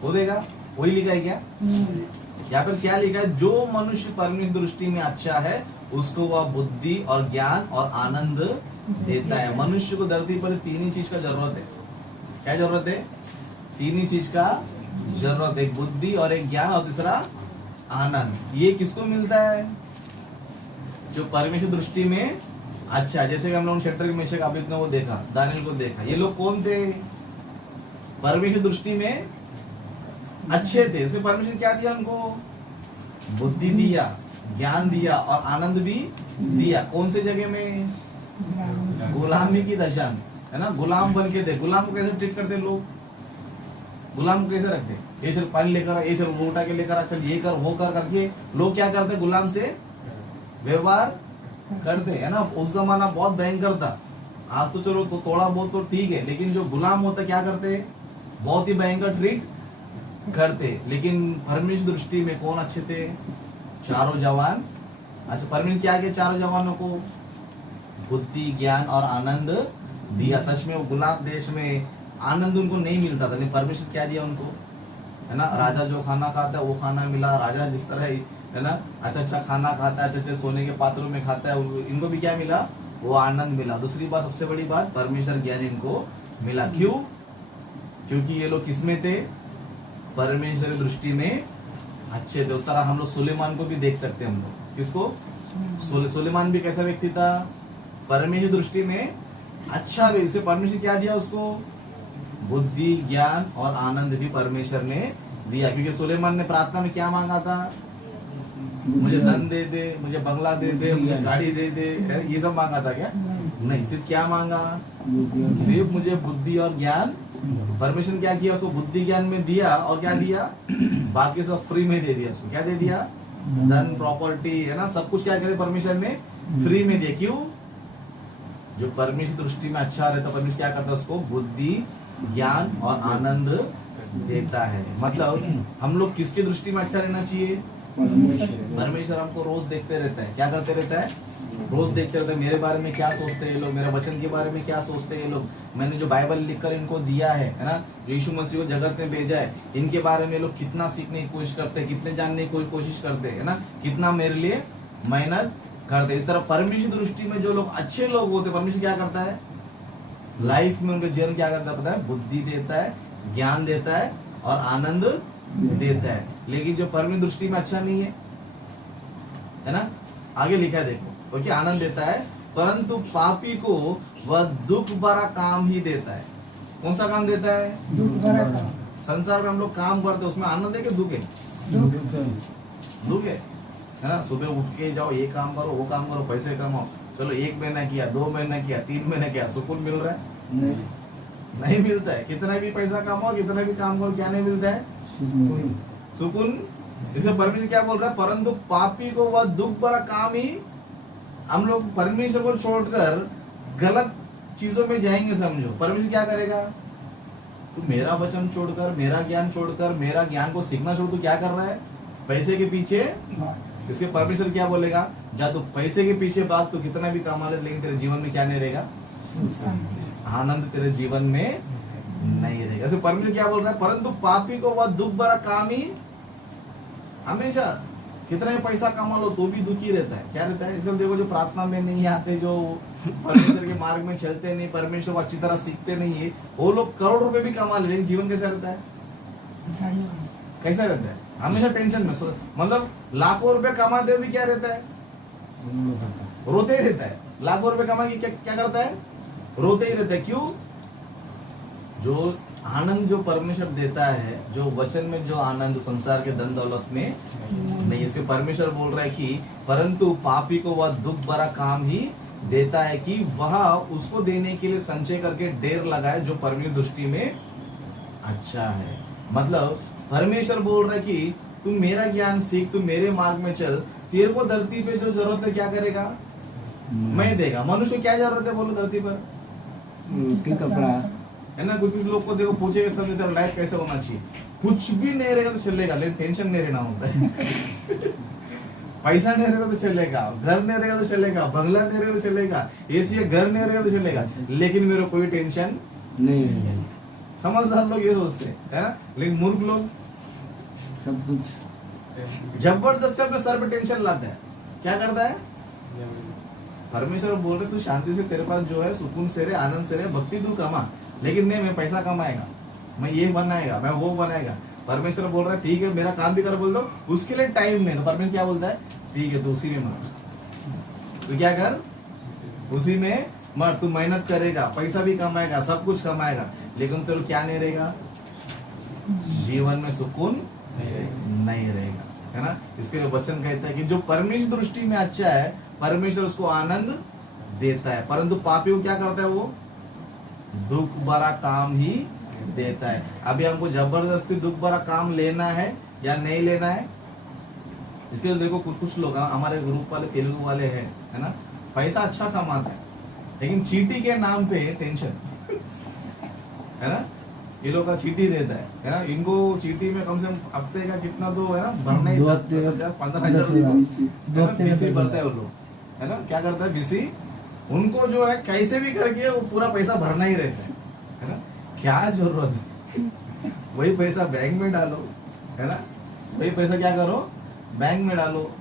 वो देगा? वही लिखा है क्या? यहाँ पर क्या लिखा है? जो मनुष्य परमेश्वर दृष्टि में अच्छा है उसको वह बुद्धि और ज्ञान और आनंद देता है। मनुष्य को धरती पर 3 ही चीज का जरूरत है। क्या जरूरत है? 3 ही चीज का जरूरत है, एक बुद्धि और एक ज्ञान और तीसरा आनंद। ये किसको मिलता है? जो परमेश्वर दृष्टि में अच्छा। जैसे कि हम लोग शेड्रक मेशक अबेदनगो को देखा, दानियेल को देखा, ये लोग कौन थे? परमेश्वर दृष्टि में अच्छे थे। इसलिए परमेश्वर क्या दिया उनको? बुद्धि दिया, ज्ञान दिया और आनंद भी दिया। कौन से जगह में? गुलामी की दशा में, है ना। गुलाम बन के थे। गुलाम को कैसे ट्रीट करते लोग? गुलाम को कैसे रखते? ये चल पानी लेकर, ये चल वो उठा के लेकर, चल ये कर वो कर करके लोग क्या करते? गुलाम से व्यवहार करते, है ना। उस जमाना बहुत भयंकर था। आज तो चलो तो थोड़ा बहुत तो ठीक है, लेकिन जो गुलाम होता क्या करते? बहुत ही भयंकर ट्रीट करते। लेकिन परमेश्वर दृष्टि में कौन अच्छे थे? चारों जवान। अच्छा, परमेश्वर क्या किया? चारों जवानों को बुद्धि, ज्ञान और आनंद दिया। सच में वो गुलाम देश में आनंद उनको नहीं मिलता था, लेकिन परमेश्वर क्या दिया उनको? है ना, राजा जो खाना खाता है वो खाना मिला। राजा जिस तरह है ना अच्छा खाना खाता है, अच्छे सोने के पात्रों में खाता है, इनको भी क्या मिला? वो आनंद मिला। दूसरी बात, सबसे बड़ी बात, परमेश्वर ज्ञान इनको मिला। क्यों? क्योंकि ये लोग किसमें थे? परमेश्वर की दृष्टि में अच्छे थे। उस तरह हम लोग सुलेमान को भी देख सकते हैं। हम लोग किसको? सुलेमान भी कैसा व्यक्ति था? परमेश्वर दृष्टि में अच्छा भी। इसे परमेश्वर क्या दिया उसको? बुद्धि, ज्ञान और आनंद भी परमेश्वर ने दिया। क्योंकि सुलेमान ने प्रार्थना में क्या मांगा था? मुझे धन दे दे, मुझे बंगला दे दे, मुझे गाड़ी दे दे, ये सब मांगा था क्या? नहीं, सिर्फ क्या मांगा? सिर्फ मुझे बुद्धि और ज्ञान। परमेश्वर ने क्या किया? उसको बुद्धि ज्ञान में दिया और क्या दिया? बाकी सब फ्री में दे दिया उसको। क्या दे दिया? धन, प्रॉपर्टी, है ना, सब कुछ क्या करे? परमेश्वर ने फ्री में दिया। क्यों? जो परमेश्वर दृष्टि में अच्छा रहता, परमेश्वर क्या करता है? उसको बुद्धि, ज्ञान और आनंद देता है। मतलब हम लोग किसकी दृष्टि में अच्छा रहना चाहिए? परमेश्वर हमको रोज देखते रहता है। क्या करते रहता है? रोज देखते रहता है। मेरे बारे में क्या सोचते हैं ये लोग, मेरे वचन के बारे में क्या सोचते हैं ये लोग, मैंने जो बाइबल लिखकर इनको दिया है ना, यीशु मसीह को जगत में भेजा है, इनके बारे में लोग कितना सीखने की कोशिश करते हैं, कितने जानने की कोशिश करते हैं, है ना, कितना मेरे लिए मेहनत करते हैं। इस तरह परमेश्वर दृष्टि में जो लोग अच्छे लोग होते, परमेश्वर क्या करता है? लाइफ में उनका जीवन क्या करता है पता है? बुद्धि देता है, ज्ञान देता है और आनंद देता है। लेकिन जो परम दृष्टि में अच्छा नहीं है ना, आगे लिखा है देखो, क्योंकि आनंद देता है परंतु पापी को वह दुख भरा काम ही देता है। कौन सा काम देता है? दुख भरा काम। संसार में हम लोग काम करते हैं, उसमें आनंद है कि दुख है? दुख है ना। सुबह उठ के जाओ, ये काम करो, वो काम करो, पैसे कमाओ, चलो 1 महीना किया, 2 महीना किया, 3 महीना किया, सुकून मिल रहा है? नहीं मिलता है। कितना भी पैसा कमाओ, कितना भी काम करो, क्या नहीं मिलता है? सुकून। इसे परमेश्वर क्या बोल रहा है? परंतु पापी को वह दुख भरा काम ही। हम लोग परमेश्वर को छोड़कर गलत चीजों में जाएंगे, समझो। परमेश्वर क्या करेगा? तू मेरा वचन छोड़कर, मेरा ज्ञान छोड़कर, मेरा ज्ञान को सीखना छोड़, तू क्या कर रहा है? पैसे के पीछे। इसके परमेश्वर क्या बोलेगा? जा तू पैसे के पीछे भाग, तू कितना भी कमा ले, लेकिन तेरे जीवन में क्या नहीं रहेगा? आनंद तेरे जीवन में नहीं रहेगा। ऐसे परमेश्वर क्या बोल रहा है? परंतु पापी को वह दुख भरा काम ही। हमेशा कितना भी पैसा कमा लो तो भी दुखी रहता है। क्या रहता है? इसका देखो, जो प्रार्थना में नहीं आते, जो परमेश्वर के मार्ग में चलते नहीं, परमेश्वर को अच्छी तरह सीखते नहीं है, वो लोग करोड़ रुपए भी कमा ले, लेकिन जीवन कैसा रहता है? कैसा रहता है? हमेशा टेंशन में। मतलब लाखों रुपए कमाते हुए भी क्या रहता है? रोते ही रहता है। लाखों रुपए कमा के क्या करता है? रोते ही रहता है। क्यों? जो आनंद जो परमेश्वर देता है, जो वचन में जो आनंद संसार के धन दौलत में नहीं। इसके परमेश्वर बोल रहा है कि परंतु पापी को वह दुख भरा काम ही देता है कि वह उसको देने के लिए संचय करके ढेर लगाए, जो परमेश्वर दृष्टि में अच्छा है। मतलब परमेश्वर बोल रहा है कि तुम मेरा ज्ञान सीख, तुम मेरे मार्ग में चल, तेरे को धरती पे जो जरूरत है क्या करेगा? मैं देगा। मनुष्य को क्या जरूरत है बोलो धरती पर? कपड़ा है ना। कुछ लोग को देखो, पूछेगा सब तेरा लाइफ कैसे होना चाहिए, कुछ भी नहीं रहेगा तो चलेगा, लेकिन टेंशन नहीं रहना होता है। पैसा नहीं रहेगा तो चलेगा, घर नहीं रहेगा तो चलेगा, बंगला नहीं रहेगा तो चलेगा, एसी घर नहीं रहेगा तो चलेगा, लेकिन मेरे को कोई टेंशन नहीं। समझदार लोग ये सोचते है ना, लेकिन मूर्ख लोग सब कुछ जबरदस्ती अपने सर पे टेंशन लाता है। क्या करता है? परमेश्वर बोल रहे तू शांति से, तेरे पास जो है सुकून से रहे, आनंद से रहे, भक्ति तू कमा, लेकिन नहीं मैं पैसा कमाएगा, मैं ये बनाएगा, मैं वो बनाएगा। परमेश्वर बोल रहा है ठीक है मेरा काम भी कर, बोल दो, उसके लिए टाइम नहीं। तो परमेश्वर क्या बोलता है? ठीक है तू उसी में मर, तू क्या कर, उसी में मर। तू मेहनत करेगा, पैसा भी कमाएगा, सब कुछ कमाएगा, लेकिन तेरे क्या नहीं रहेगा? जीवन में सुकून नहीं रहेगा, है ना। इसके लिए वचन कहता है कि जो परमेश्वर दृष्टि में अच्छा है, परमेश्वर उसको आनंद देता है, परंतु पापी को क्या करता है? वो दुख भरा काम ही देता है। अभी हमको जबरदस्ती दुख भरा काम लेना है या नहीं लेना है? इसके लिए देखो कुछ लोग हमारे ग्रुप वाले, तेलुगु वाले हैं, है ना, पैसा अच्छा कमाता है, लेकिन चीटी के नाम पे टेंशन, है ना। ये लोग का चीटी रहता है ना। इनको चीटी में कम से कम हफ्ते का कितना तो है ना भरना ही, 10,000 15,000 बीसी भरता है वो लोग, है ना। क्या करता है बीसी? उनको जो है कैसे भी करके वो पूरा पैसा भरना ही रहता है ना। क्या जरूरत है? वही पैसा बैंक में डालो, है ना, वही पैसा क्या करो, बैंक में डालो।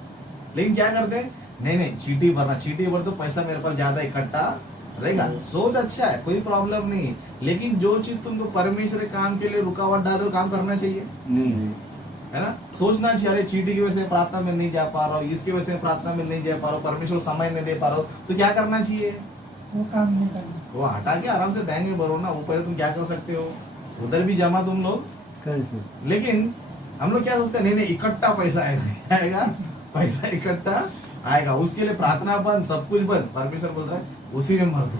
लेकिन क्या करते हैं? नहीं चीटी भरना, चीटी भर तो पैसा मेरे पास ज्यादा इकट्ठा रहेगा। सोच अच्छा है, कोई प्रॉब्लम नहीं, लेकिन जो चीज तुमको परमेश्वर के काम के लिए रुकावट डाल रहे हो, काम करना चाहिए, है ना। सोचना चाहिए अरे चीटी की वजह से प्रार्थना में नहीं जा पा रहा हूँ, इसकी वजह से प्रार्थना में नहीं जा पा रहा हूँ, परमेश्वर समय नहीं दे पा रहा हूँ, तो क्या करना चाहिए? वो काम नहीं करना, वो हटा के आराम से बैंक में भरो ना। वो पहले तुम क्या कर सकते हो, उधर भी जमा तुम लोग कर सकते। लेकिन हम लोग क्या सोचते हैं? नहीं इकट्ठा पैसा आएगा, पैसा इकट्ठा आएगा, उसके लिए प्रार्थना बंद, सब कुछ बंद। परमेश्वर बोल रहा है उसी में मर दो।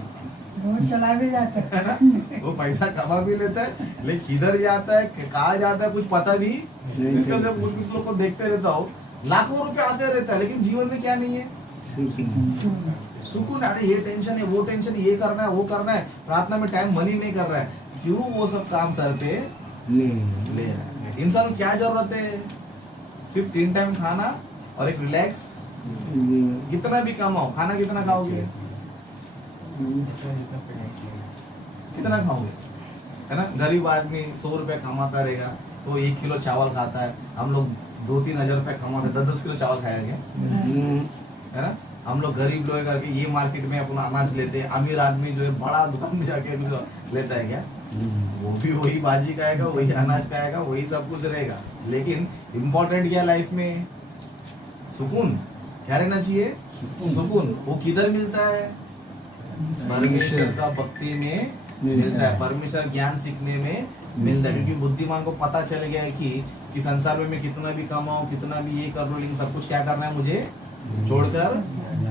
वो चला भी जाता है ना, वो पैसा कमा भी लेता है, लेकिन किधर जाता है, कहाँ जाता है, कुछ पता भी। इसके वजह से कुछ लोग को देखते रहता हो, लाखों रुपए आते रहता है, लेकिन जीवन में क्या नहीं है? सुकून। अरे ये टेंशन है, वो टेंशन है, ये करना है, वो करना है, प्रार्थना में टाइम मनी नहीं कर रहा है। क्यों? वो सब काम सर पे ले रहा है। इंसान को क्या जरूरत है? सिर्फ 3 टाइम खाना और एक रिलैक्स। कितना भी कमाओ, खाना कितना खाओगे? कितना खाओगे, है ना। गरीब आदमी 100 रुपया कमाता रहेगा तो 1 किलो चावल खाता है। हम लोग 2-3 हजार रुपया कमाते, 10-10 किलो चावल खाएंगे, है ना। हम लोग गरीब लोग करके ये मार्केट में अपना अनाज लेते हैं, अमीर आदमी जो है बड़ा दुकान में जाके लेता है क्या? वो भी वही बाजी खाएगा, वही अनाज खाएगा, वही सब कुछ रहेगा, लेकिन इम्पोर्टेंट क्या लाइफ में? सुकून। क्या रहना चाहिए? सुकून। वो किधर मिलता है? परमेश्वर का भक्ति में मिलता है, परमेश्वर ज्ञान सीखने में मिलता है। क्योंकि बुद्धिमान को पता चल गया है कि संसार में मैं कितना भी कमाऊं, कितना भी ये कर लूं, लेकिन सब कुछ क्या करना है मुझे? छोड़कर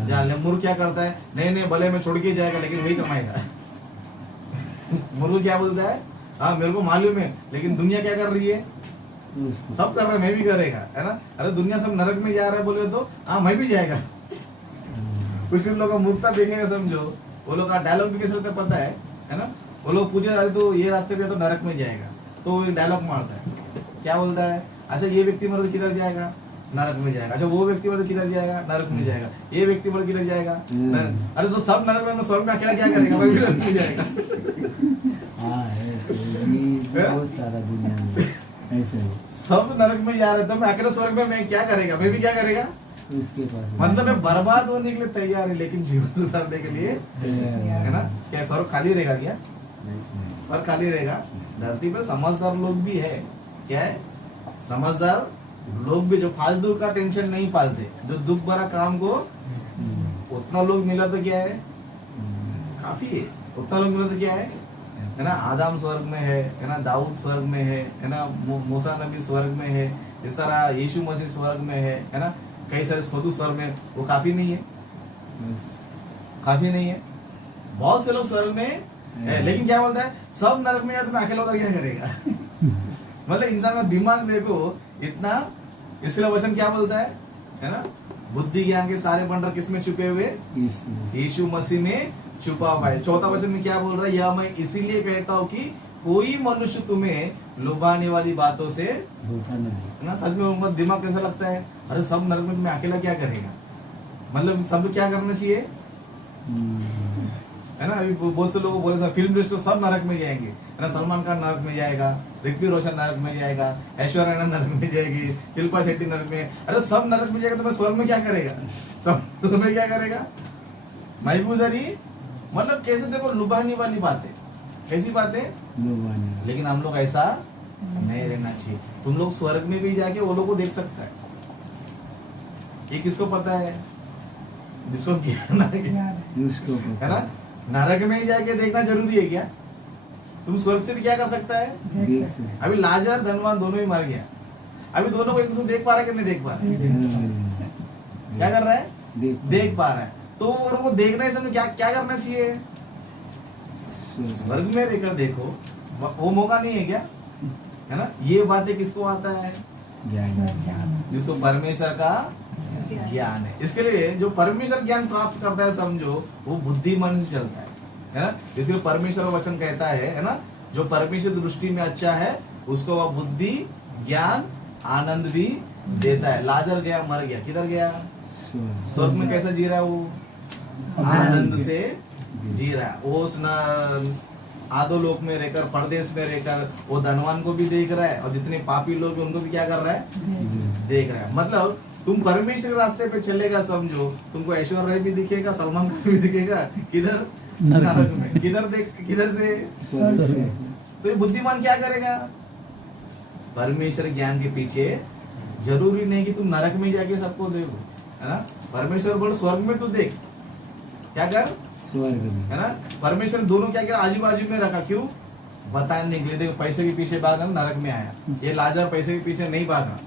जाने। मूर्ख क्या करता है? नहीं भले मैं छोड़ के जाएगा, लेकिन वही कमाएगा। मूर्ख क्या बोलता है? हाँ मेरे को मालूम है, लेकिन दुनिया क्या कर रही है? सब कर रहा है, मैं भी करेगा, है ना? अरे दुनिया सब नरक में जा रहा है बोले तो हाँ मैं भी जाएगा। कुछ लोग का मूर्खता देखेगा, समझो। वो लोग का डायलॉग भी कैसे होता है पता है ना? वो लोग पूछे जाते तो ये रास्ते पे तो नरक में जाएगा, तो वो डायलॉग मारता है। क्या बोलता है? अच्छा ये व्यक्ति मर्द किधर जाएगा? नरक में जाएगा। अच्छा वो व्यक्ति मर्द किधर जाएगा? नरक में जाएगा। ये व्यक्ति मर्द किधर जाएगा? अरे तो सब नरक में, स्वर्ग में अकेला क्या करेगा? मैं भी नरक में जाएगा। हाँ है, बहुत सारा दुनिया में ऐसे है। सब नरक में जा रहे, तो मैं अकेला स्वर्ग में, मैं क्या करेगा? मैं भी क्या करेगा? उसके पास मतलब मैं बर्बाद होने के लिए तैयार है, लेकिन जीवन सुधारने के लिए, है ना? क्या स्वर्ग खाली रहेगा क्या? स्वर्ग खाली रहेगा? धरती पर समझदार लोग भी है। क्या है? समझदार लोग भी, जो फालतू का टेंशन नहीं पालते, जो दुख भरा काम को, उतना लोग मिला तो क्या है? काफी है। उतना लोग मिला तो क्या है ना? आदम स्वर्ग में है ना? दाऊद स्वर्ग में है ना? मूसा नबी स्वर्ग में है, इस तरह यीशु मसीह स्वर्ग में है ना? कई सारे साधु स्वर्ग में, वो काफी नहीं है? काफी नहीं है। बहुत से लोग स्वर्ग में है, लेकिन क्या बोलता है? सब नरक में, या तो मैं अकेला उधर क्या करेगा? मतलब इंसान का दिमाग देखो इतना। इसलिए वचन क्या बोलता है ना? बुद्धि ज्ञान के सारे भंडार किस में छुपे हुए? यीशु मसीह में छुपा हुआ है। चौथा वचन में क्या बोल रहा है? यह मैं इसीलिए कहता हूँ कि कोई मनुष्य तुम्हें लुभाने वाली बातों से ना। सच में उनका दिमाग कैसा लगता है? अरे सब नरक में, मैं अकेला क्या करेगा? मतलब सब क्या करना चाहिए, है ना? अभी बहुत से लोगों बोले फिल्म इंडस्ट्री सब नरक में जाएंगे, है ना? सलमान खान नरक में जाएगा, ऋतिक रोशन नरक में जाएगा, ऐश्वर्या राय नरक में जाएगी, शिल्पा शेट्टी नरक में। अरे सब नरक में जाएगा तो मैं स्वर्ग में क्या करेगा? सब तुम्हें क्या करेगा? मैं भी उधर ही। मतलब कैसे देखो, लुभाने वाली बातें, कैसी बातें? लेकिन हम लोग ऐसा नहीं रहना चाहिए। तुम लोग स्वर्ग में भी जाके वो लोग को देख सकता है। ये किसको पता है? जिसको ज्ञान है ना? नरक में ही जाके देखना जरूरी है क्या? तुम स्वर्ग से भी क्या कर सकता है? अभी लाजर धनवान दोनों ही मर गया, अभी दोनों को एक दूसरे देख पा रहा है कि नहीं देख पा रहा है? क्या कर रहा है? देख पा रहा है। तो उनको देखने से क्या क्या करना चाहिए? स्वर्ग में रहकर देखो। वो मौका नहीं है क्या? है ना? ये बातें किसको आता है? जिसको परमेश्वर का ज्ञान है। इसके लिए जो परमेश्वर ज्ञान प्राप्त करता है, समझो वो बुद्धिमान से चलता है ना? इसलिए परमेश्वर वचन कहता है ना? जो परमेश्वर दृष्टि में अच्छा है उसको वह बुद्धि, ज्ञान, आनंद भी देता है। लाजर गया, मर गया, किधर गया? स्वर्ग में। कैसा जी रहा है वो? आनंद से जी रहा है। वो उस आधो लोक में रहकर, परदेश में रहकर, वो धनवान को भी देख रहा है, और जितने पापी लोग उनको भी क्या कर रहा है? देख रहा है। मतलब तुम परमेश्वर के रास्ते पे चलेगा, समझो तुमको ऐश्वर्या राय भी दिखेगा, सलमान खान भी दिखेगा। किधर? नरक में। किधर देख? किधर से? तो ये बुद्धिमान क्या करेगा? परमेश्वर ज्ञान के पीछे जरूरी नहीं कि तुम नरक में जाके सबको देखो, है ना? परमेश्वर बोल स्वर्ग में तू देख, क्या कर? स्वर्ग में, है ना? परमेश्वर दोनों क्या किया? आजू बाजू में रखा। क्यों? बताने के लिए। देखो पैसे के पीछे भागा, नरक में आया। ये लाजर पैसे के पीछे नहीं भागा,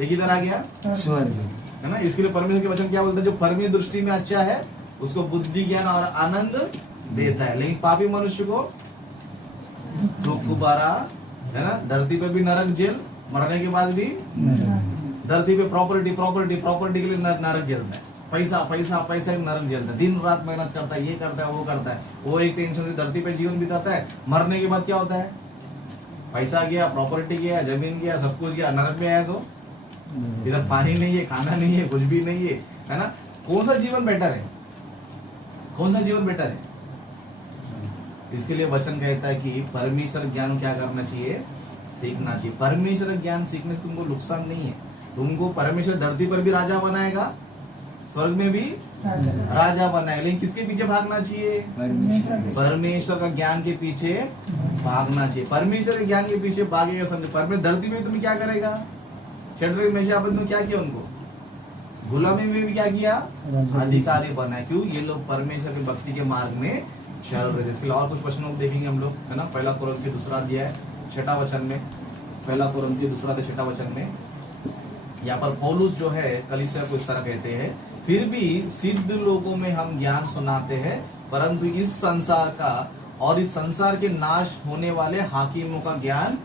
ये किधर आ गया? स्वर्ग, है ना? इसके लिए परमेश्वर के वचन क्या बोलता है? जो परमेश्वर दृष्टि में अच्छा है उसको बुद्धि, ज्ञान और आनंद देता है, लेकिन पापी मनुष्य को दुख भरा, है ना? धरती पे भी नरक जेल, मरने के बाद भी धरती पे प्रॉपर्टी के लिए नरक जेलता है। पैसा नरक जेलता है। दिन रात मेहनत करता है, ये करता है, वो करता है, वो एक टेंशन से धरती पे जीवन बिताता है। मरने के बाद क्या होता है? पैसा गया, प्रॉपर्टी गया, जमीन गया, सब कुछ गया। नरक में आया तो इधर पानी नहीं है, खाना नहीं है, कुछ भी नहीं है ना? कौन सा जीवन बेटर है? कौन सा जीवन बेटर है? इसके लिए वचन कहता है कि परमेश्वर ज्ञान क्या करना चाहिए? सीखना चाहिए। परमेश्वर ज्ञान सीखने से तुमको नुकसान नहीं है। तुमको परमेश्वर धरती पर भी राजा बनाएगा, स्वर्ग में भी राजा राजा बनना है, लेकिन किसके पीछे भागना चाहिए? परमेश्वर परमेश्वर का ज्ञान के पीछे भागना चाहिए। परमेश्वर के ज्ञान के पीछे भागेगा समझो। परमेश्वर धरती में तुम्हें क्या करेगा? शड्रक मेशक अबेदनगो क्या किया उनको? गुलामी में भी क्या किया? अधिकारी बनाया। क्यों? ये लोग परमेश्वर के भक्ति के मार्ग में चल रहे थे। इसके लिए और कुछ प्रश्नों को देखेंगे हम लोग, है ना। पहला कोरिन्थियों 2 अध्याय 6 वचन में, पहला कोरिन्थियों 2 अध्याय 6 वचन में यहाँ पर पौलुस जो है कलीसिया को इस तरह कहते हैं, फिर भी सिद्ध लोगों में हम ज्ञान सुनाते हैं, परंतु इस संसार का और इस संसार के नाश होने वाले हाकिमों का ज्ञान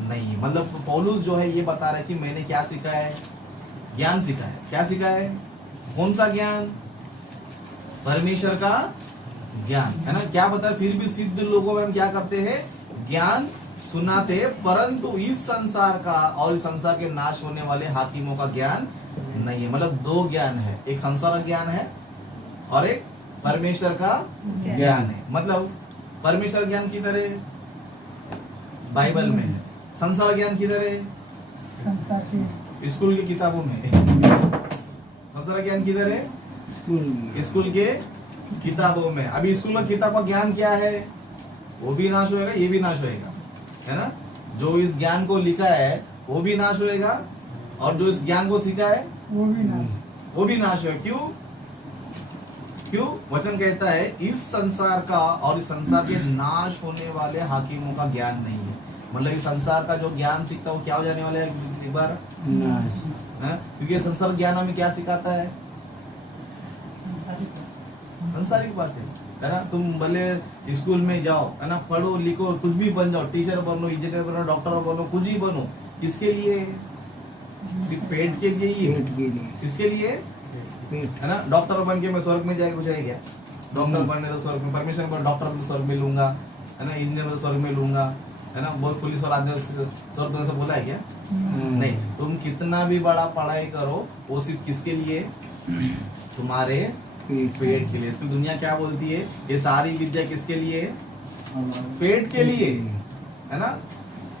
नहीं। मतलब पौलुस जो है ये बता रहा है कि मैंने क्या सीखा है? ज्ञान सीखा है। क्या सीखा है? कौन सा ज्ञान? परमेश्वर का ज्ञान, है ना। क्या बता? फिर भी सिद्ध लोगों में हम क्या करते हैं? ज्ञान सुनाते हैं, परंतु इस संसार का और इस संसार के नाश होने वाले हाकिमों का ज्ञान नहीं है। मतलब दो ज्ञान है, एक संसार का ज्ञान है और एक परमेश्वर का ज्ञान है। मतलब परमेश्वर ज्ञान किधर है? बाइबल में है। संसार ज्ञान किधर है? संसार की स्कूल की किताबों में। संसार ज्ञान किधर है? स्कूल के किताबों में। अभी स्कूल का किताब का ज्ञान क्या है? वो भी नाश होएगा, ये भी नाश होएगा, है ना। जो इस ज्ञान को लिखा है वो भी नाश होएगा, और जो इस ज्ञान को सीखा है वो भी नाश वो भी नाश होएगा। क्यों? क्यों? वचन कहता है इस संसार का और इस संसार के नाश होने वाले हाकिमों का ज्ञान नहीं है। मतलब इस संसार का जो ज्ञान सीखता है वो क्या हो जाने वाला है? एक बार है, क्योंकि संसार ज्ञान हमें क्या सिखाता है? संसारिक बात है ना। तुम भले स्कूल में जाओ, है ना, पढ़ो लिखो, कुछ भी बन जाओ, टीचर बनो, इंजीनियर बनो, डॉक्टर बनो, कुछ ही बनो, किसके लिए? सिर्फ पेट के लिए ही है। किसके लिए? है ना। डॉक्टर बन के मैं स्वर्ग में जाके कुछ है क्या? डॉक्टर बनने तो स्वर्ग में, परमेश्वर बन डॉक्टर तो स्वर्ग में लूंगा, है ना, इंजीनियर तो स्वर्ग में लूंगा, है ना। बहुत पुलिस वाला आदमी स्वर्ग तो ऐसा बोला है क्या? नहीं। तुम कितना भी बड़ा पढ़ाई करो, वो सिर्फ किसके लिए? तुम्हारे पेट के लिए। इसकी दुनिया क्या बोलती है? ये सारी विद्या किसके लिए? पेट के लिए, है ना।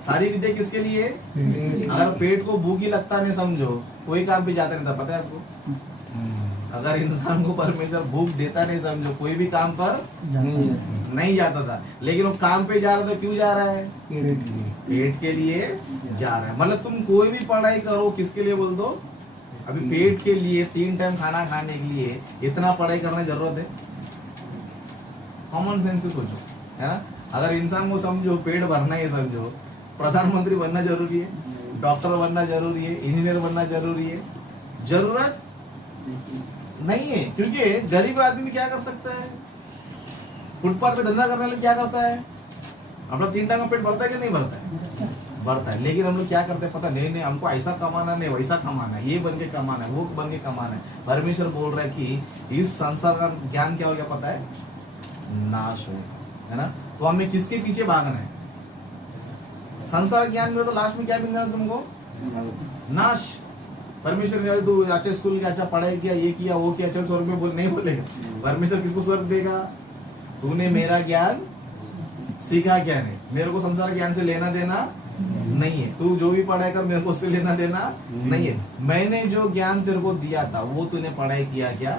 सारी विद्या किसके लिए? अगर पेट को भूख ही लगता नहीं समझो, कोई काम पे जाता नहीं था, पता है आपको। अगर इंसान को परमेश्वर भूख देता नहीं समझो, कोई भी काम पर नहीं जाता था। लेकिन वो काम पे जा रहा था, क्यों जा रहा है? पेट के लिए जा रहा है। मतलब तुम कोई भी पढ़ाई करो, किसके लिए बोल दो? अभी पेट के लिए, 3 टाइम खाना खाने के लिए इतना पढ़ाई करने की जरूरत है? कॉमन सेंस को सोचो, है ना। अगर इंसान को समझो पेट भरना ही समझो, प्रधानमंत्री बनना जरूरी है, डॉक्टर बनना जरूरी है, इंजीनियर बनना जरूरी है? जरूरत नहीं है। क्योंकि गरीब आदमी क्या कर सकता है? फुटपाथ पे धंधा करने वाले क्या करता है? अपना 3 टाइम का पेट भरता है कि नहीं भरता है? बढ़ता है। लेकिन हम लोग क्या करते हैं पता नहीं हमको ऐसा कमाना नहीं, वैसा कमाना है, ये बन के कमाना है, वो बन के कमाना है। परमेश्वर बोल रहा है कि इस संसार का ज्ञान क्या हो गया पता है? नाश हो, है ना। तो हमें किसके पीछे भागना है? संसार ज्ञान में तो लास्ट में क्या मिलना है तुमको? नाश। परमेश्वर ने तू अच्छा स्कूल किया, अच्छा पढ़ाई किया, ये किया, वो किया, चल स्वर्ग में बोल नहीं बोलेगा। परमेश्वर किसको स्वर्ग देगा? तूने मेरा ज्ञान सीखा क्या? नहीं। मेरे को संसार ज्ञान से लेना देना नहीं है। तू जो भी पढ़ाई कर, मेरे को उससे लेना देना नहीं है। मैंने जो ज्ञान तेरे को दिया था वो तूने पढ़ाई किया क्या?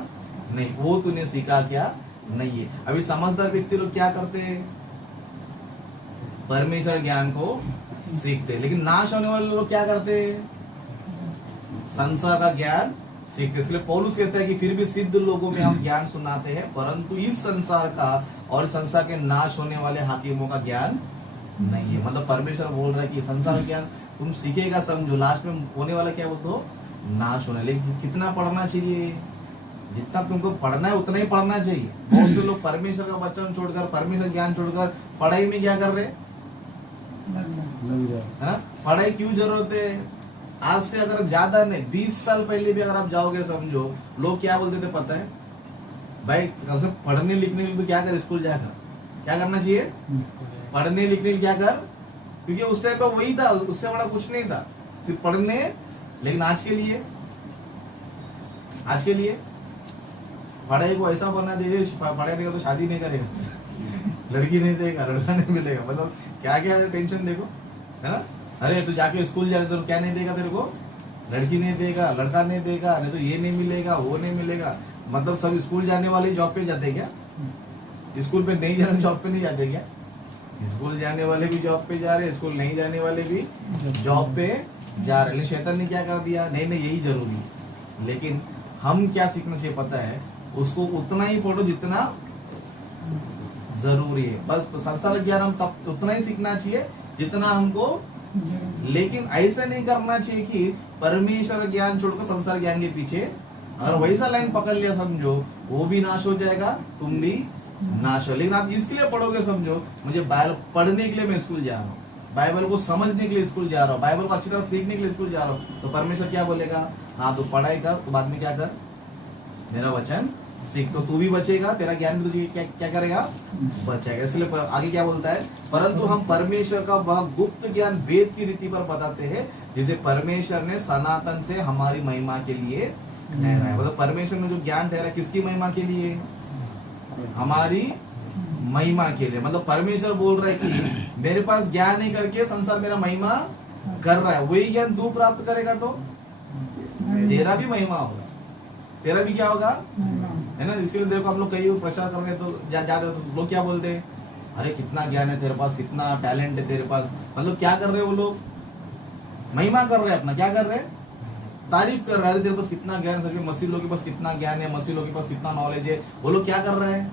नहीं। वो तूने सीखा क्या? नहीं है। अभी समझदार व्यक्ति लोग क्या करते हैं? परमेश्वर ज्ञान को सीखते, लेकिन नाश होने वाले लोग क्या करते हैं? संसार का ज्ञान सीखते। इसलिए पौलुस कहता है कि फिर भी सिद्ध लोगों में हम ज्ञान सुनाते हैं, परंतु इस संसार का और संसार के नाश होने वाले हाकिमों का ज्ञान नहीं है। मतलब परमेश्वर बोल रहा है कि संसार ज्ञान तुम सीखेगा समझो, लास्ट में होने वाला क्या बोलते हो? नाश होने। लेकिन कितना पढ़ना चाहिए? जितना तुमको पढ़ना है उतना ही पढ़ना चाहिए। बहुत से लोग परमेश्वर का वचन छोड़कर, परमेश्वर ज्ञान छोड़कर पढ़ाई में क्या कर रहे? है ना। पढ़ाई क्यों जरूरत है? आज से अगर ज्यादा नहीं 20 साल पहले भी अगर आप जाओगे समझो, लोग क्या बोलते थे पता है? भाई कम से कम पढ़ने लिखने के लिए तो क्या कर, स्कूल जाकर क्या करना चाहिए? पढ़ने लिखने क्या कर, क्योंकि उस टाइम पर वही था, उससे बड़ा कुछ नहीं था, सिर्फ पढ़ने। लेकिन आज के लिए पढ़ाई को ऐसा बना दे, पढ़ाई देगा तो शादी नहीं करेगा, लड़की नहीं देगा, लड़का नहीं मिलेगा। मतलब क्या क्या टेंशन देखो, है ना। अरे तू जाके स्कूल जाए तो क्या नहीं देगा तेरे को? लड़की नहीं देगा, लड़का नहीं देगा, नहीं तो ये नहीं मिलेगा, वो नहीं मिलेगा। मतलब सब स्कूल जाने वाले जॉब पे जाते क्या? स्कूल पे नहीं जाने जॉब पे नहीं जाते क्या? स्कूल जाने वाले भी जॉब पे जा रहे, स्कूल नहीं जाने वाले भी जॉब पे जा रहे। लेकिन शैतान ने क्या कर दिया, नहीं नहीं यही जरूरी है। लेकिन हम क्या सीखना चाहिए पता है, उसको उतना ही पढ़ो जितना जरूरी है। बस संसार ज्ञान हम तब उतना ही सीखना चाहिए जितना हमको, लेकिन ऐसा नहीं करना चाहिए कि परमेश्वर ज्ञान छोड़कर संसार ज्ञान के पीछे, अगर वैसा लाइन पकड़ लिया समझो वो भी नाश हो जाएगा, तुम भी नाश हो। लेकिन आप इसके लिए पढ़ोगे समझो, मुझे बाइबल पढ़ने के लिए मैं स्कूल जा रहा हूँ, बाइबल को समझने के लिए स्कूल जा रहा हूँ, बाइबल को अच्छी तरह सीखने के लिए स्कूल जा रहा हूँ, तो परमेश्वर क्या बोलेगा, हाँ तू पढ़ाई कर, तो बाद में क्या कर, मेरा वचन सीख, तो तू भी बचेगा, तेरा ज्ञान भी तुझे क्या करेगा, बचेगा। इसलिए आगे क्या बोलता है, परंतु हम परमेश्वर का वह गुप्त ज्ञान वेद की रीति पर बताते हैं, जिसे परमेश्वर ने सनातन से हमारी महिमा के लिए ठहराया है। मतलब परमेश्वर ने जो ज्ञान ठहराया किसकी महिमा के लिए, हमारी महिमा के लिए। मतलब परमेश्वर बोल रहा है कि मेरे पास ज्ञान नहीं करके संसार मेरा महिमा कर रहा है, वही ज्ञान तू प्राप्त करेगा तो तेरा भी महिमा होगा, तेरा भी क्या होगा, है ना। इसके लिए देखो हम लोग कई प्रचार कर रहे तो जाते तो लोग क्या बोलते हैं, अरे कितना ज्ञान है तेरे पास, कितना टैलेंट है तेरे पास। मतलब क्या कर रहे हैं वो लोग, महिमा कर रहे हैं अपना, क्या कर रहे हैं, तारीफ कर रहे हैं, तेरे पास कितना ज्ञान, सच में मसीह लोगों के पास कितना ज्ञान है, मसीह लोगों के पास कितना नॉलेज है। वो लोग क्या कर रहे हैं,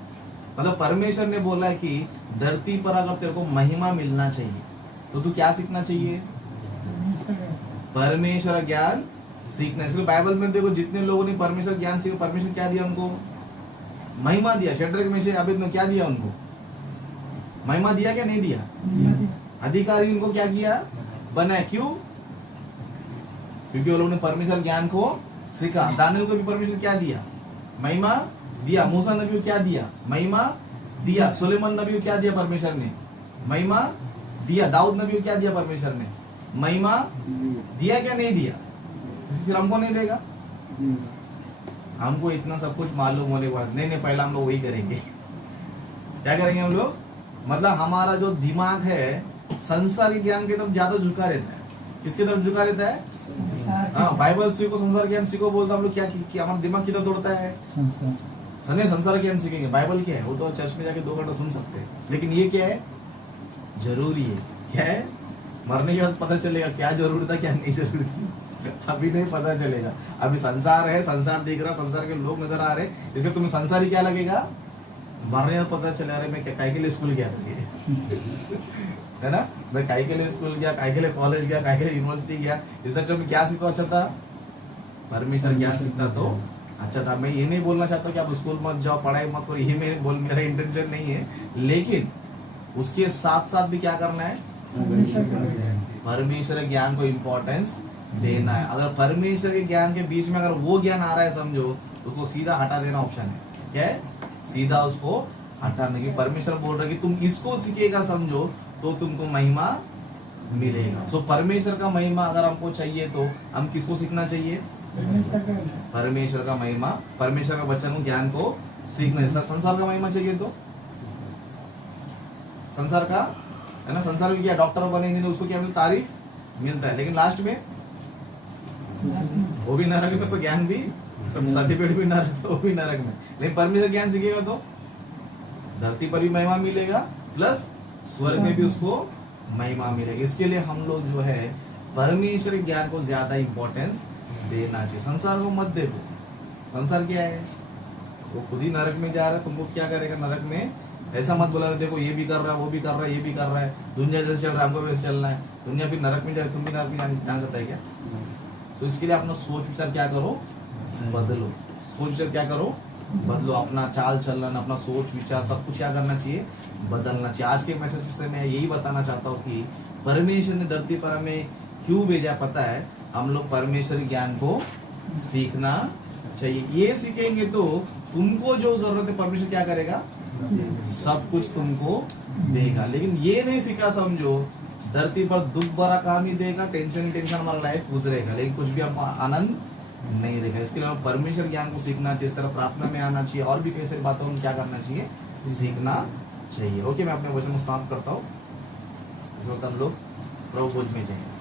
मतलब परमेश्वर ने बोला है कि धरती पर अगर तेरे को महिमा मिलना चाहिए तो तू क्या सीखना चाहिए, परमेश्वर ज्ञान सीखना। इसलिए बाइबल में देखो जितने लोगों ने परमेश्वर ज्ञान सीखा, परमेश्वर क्या दिया उनको, महिमा दिया। शेड्रक में से अभी क्या दिया उनको, महिमा दिया क्या नहीं दिया, अधिकारी उनको क्या किया, बनाया। क्यों, क्योंकि वो लोगों ने परमेश्वर ज्ञान को सीखा। दानियल को भी परमेश्वर क्या दिया, महिमा दिया। मूसा नबी को क्या दिया, महिमा दिया। सुलेमान नबी को क्या दिया परमेश्वर ने, महिमा दिया। दाऊद नबी को क्या दिया परमेश्वर ने, महिमा दिया क्या नहीं दिया, फिर हमको नहीं देगा। हमको इतना सब कुछ मालूम होने के बाद नहीं पहला हम लोग वही करेंगे। क्या करेंगे हम लोग, मतलब हमारा जो दिमाग है संसार के ज्ञान की तरफ ज्यादा झुका रहता है। किसकी तरफ झुका रहता है, हाँ बाइबल सीखो संसार ज्ञान सीखो बोलता हम लोग क्या हमारा दिमाग किधर दौड़ता है, संसार ज्ञान सीखेंगे। बाइबल क्या है, वो तो चर्च में जाके 2 घंटा सुन सकते हैं, लेकिन ये क्या है, जरूरी है। क्या है, मरने के बाद पता चलेगा क्या जरूरी था क्या नहीं जरूरी था, अभी नहीं पता चलेगा। अभी संसार है, संसार दिख रहा, संसार के लोग नजर आ रहे, इसलिए तुम्हें संसार ही क्या लगेगा, मरने में पता चला रहे मैं काय के लिए स्कूल गया है ना, मैं काय के लिए स्कूल गया, काय के लिए कॉलेज गया, काय के लिए यूनिवर्सिटी गया, इस अच्छा मैं क्या सीखता अच्छा था, परमेश्वर ज्ञान सीखता तो अच्छा था। मैं ये नहीं बोलना चाहता कि आप स्कूल मत जाओ, पढ़ाई मत करो, ये मेरा इंटेंशन नहीं है, लेकिन उसके साथ साथ भी क्या करना है, परमेश्वर के ज्ञान को इम्पोर्टेंस देना है। अगर परमेश्वर के ज्ञान के बीच में अगर वो ज्ञान आ रहा है समझो, तो उसको सीधा हटा देना ऑप्शन है। क्या है, सीधा उसको हटाने की। परमेश्वर बोल रहा है कि तुम इसको सीखेगा समझो तो तुमको महिमा मिलेगा। सो परमेश्वर का महिमा अगर हमको चाहिए तो हम किसको सीखना चाहिए, परमेश्वर का महिमा, परमेश्वर का वचन ज्ञान को सीखना है। संसार का महिमा चाहिए तो संसार का है ना, संसार में क्या डॉक्टर बनेंगे उसको क्या मिलता, तारीफ मिलता है, लेकिन लास्ट में वो भी नरक में, उसको ज्ञान भी, सर्टिफिकेट भी नरक, वो भी नरक में। लेकिन परमेश्वर ज्ञान सीखेगा तो धरती पर भी महिमा मिलेगा, प्लस स्वर्ग में भी उसको महिमा मिलेगी। इसके लिए हम लोग जो है परमेश्वर ज्ञान को ज्यादा इंपॉर्टेंस देना चाहिए। संसार को मत देखो, संसार क्या है, वो खुद ही नरक में जा रहा है, तुमको क्या करेगा नरक में। ऐसा मत बोला देखो ये भी कर रहा है, वो भी कर रहा है, ये भी कर रहा है, दुनिया जैसे चल रहा है हमको वैसे चलना है, दुनिया फिर नरक में जाए, तुम भी नरक में जान सकता है क्या। तो इसके लिए अपना सोच विचार क्या करो, बदलो। सोच विचार क्या करो, बदलो। अपना चाल चलन, अपना सोच विचार सब कुछ क्या करना चाहिए, बदलना चाहिए। आज के मैसेज से मैं यही बताना चाहता हूँ कि परमेश्वर ने धरती पर हमें क्यों भेजा पता है, हम लोग परमेश्वर ज्ञान को सीखना चाहिए। ये सीखेंगे तो तुमको जो जरूरत है परमेश्वर क्या करेगा, सब कुछ तुमको देगा। लेकिन ये नहीं सीखा समझो, धरती पर दुख भरा काम ही देगा, टेंशन हमारा लाइफ गुजरेगा, लेकिन कुछ भी हमको आनंद नहीं रहेगा। इसके लिए परमेश्वर ज्ञान को सीखना चाहिए, इस तरह प्रार्थना में आना चाहिए, और भी कई सारी बातों में क्या करना चाहिए, सीखना चाहिए। ओके, मैं अपने वचन को समाप्त करता हूँ। इस वक्त हम लोग प्रभु भोज में जाएंगे।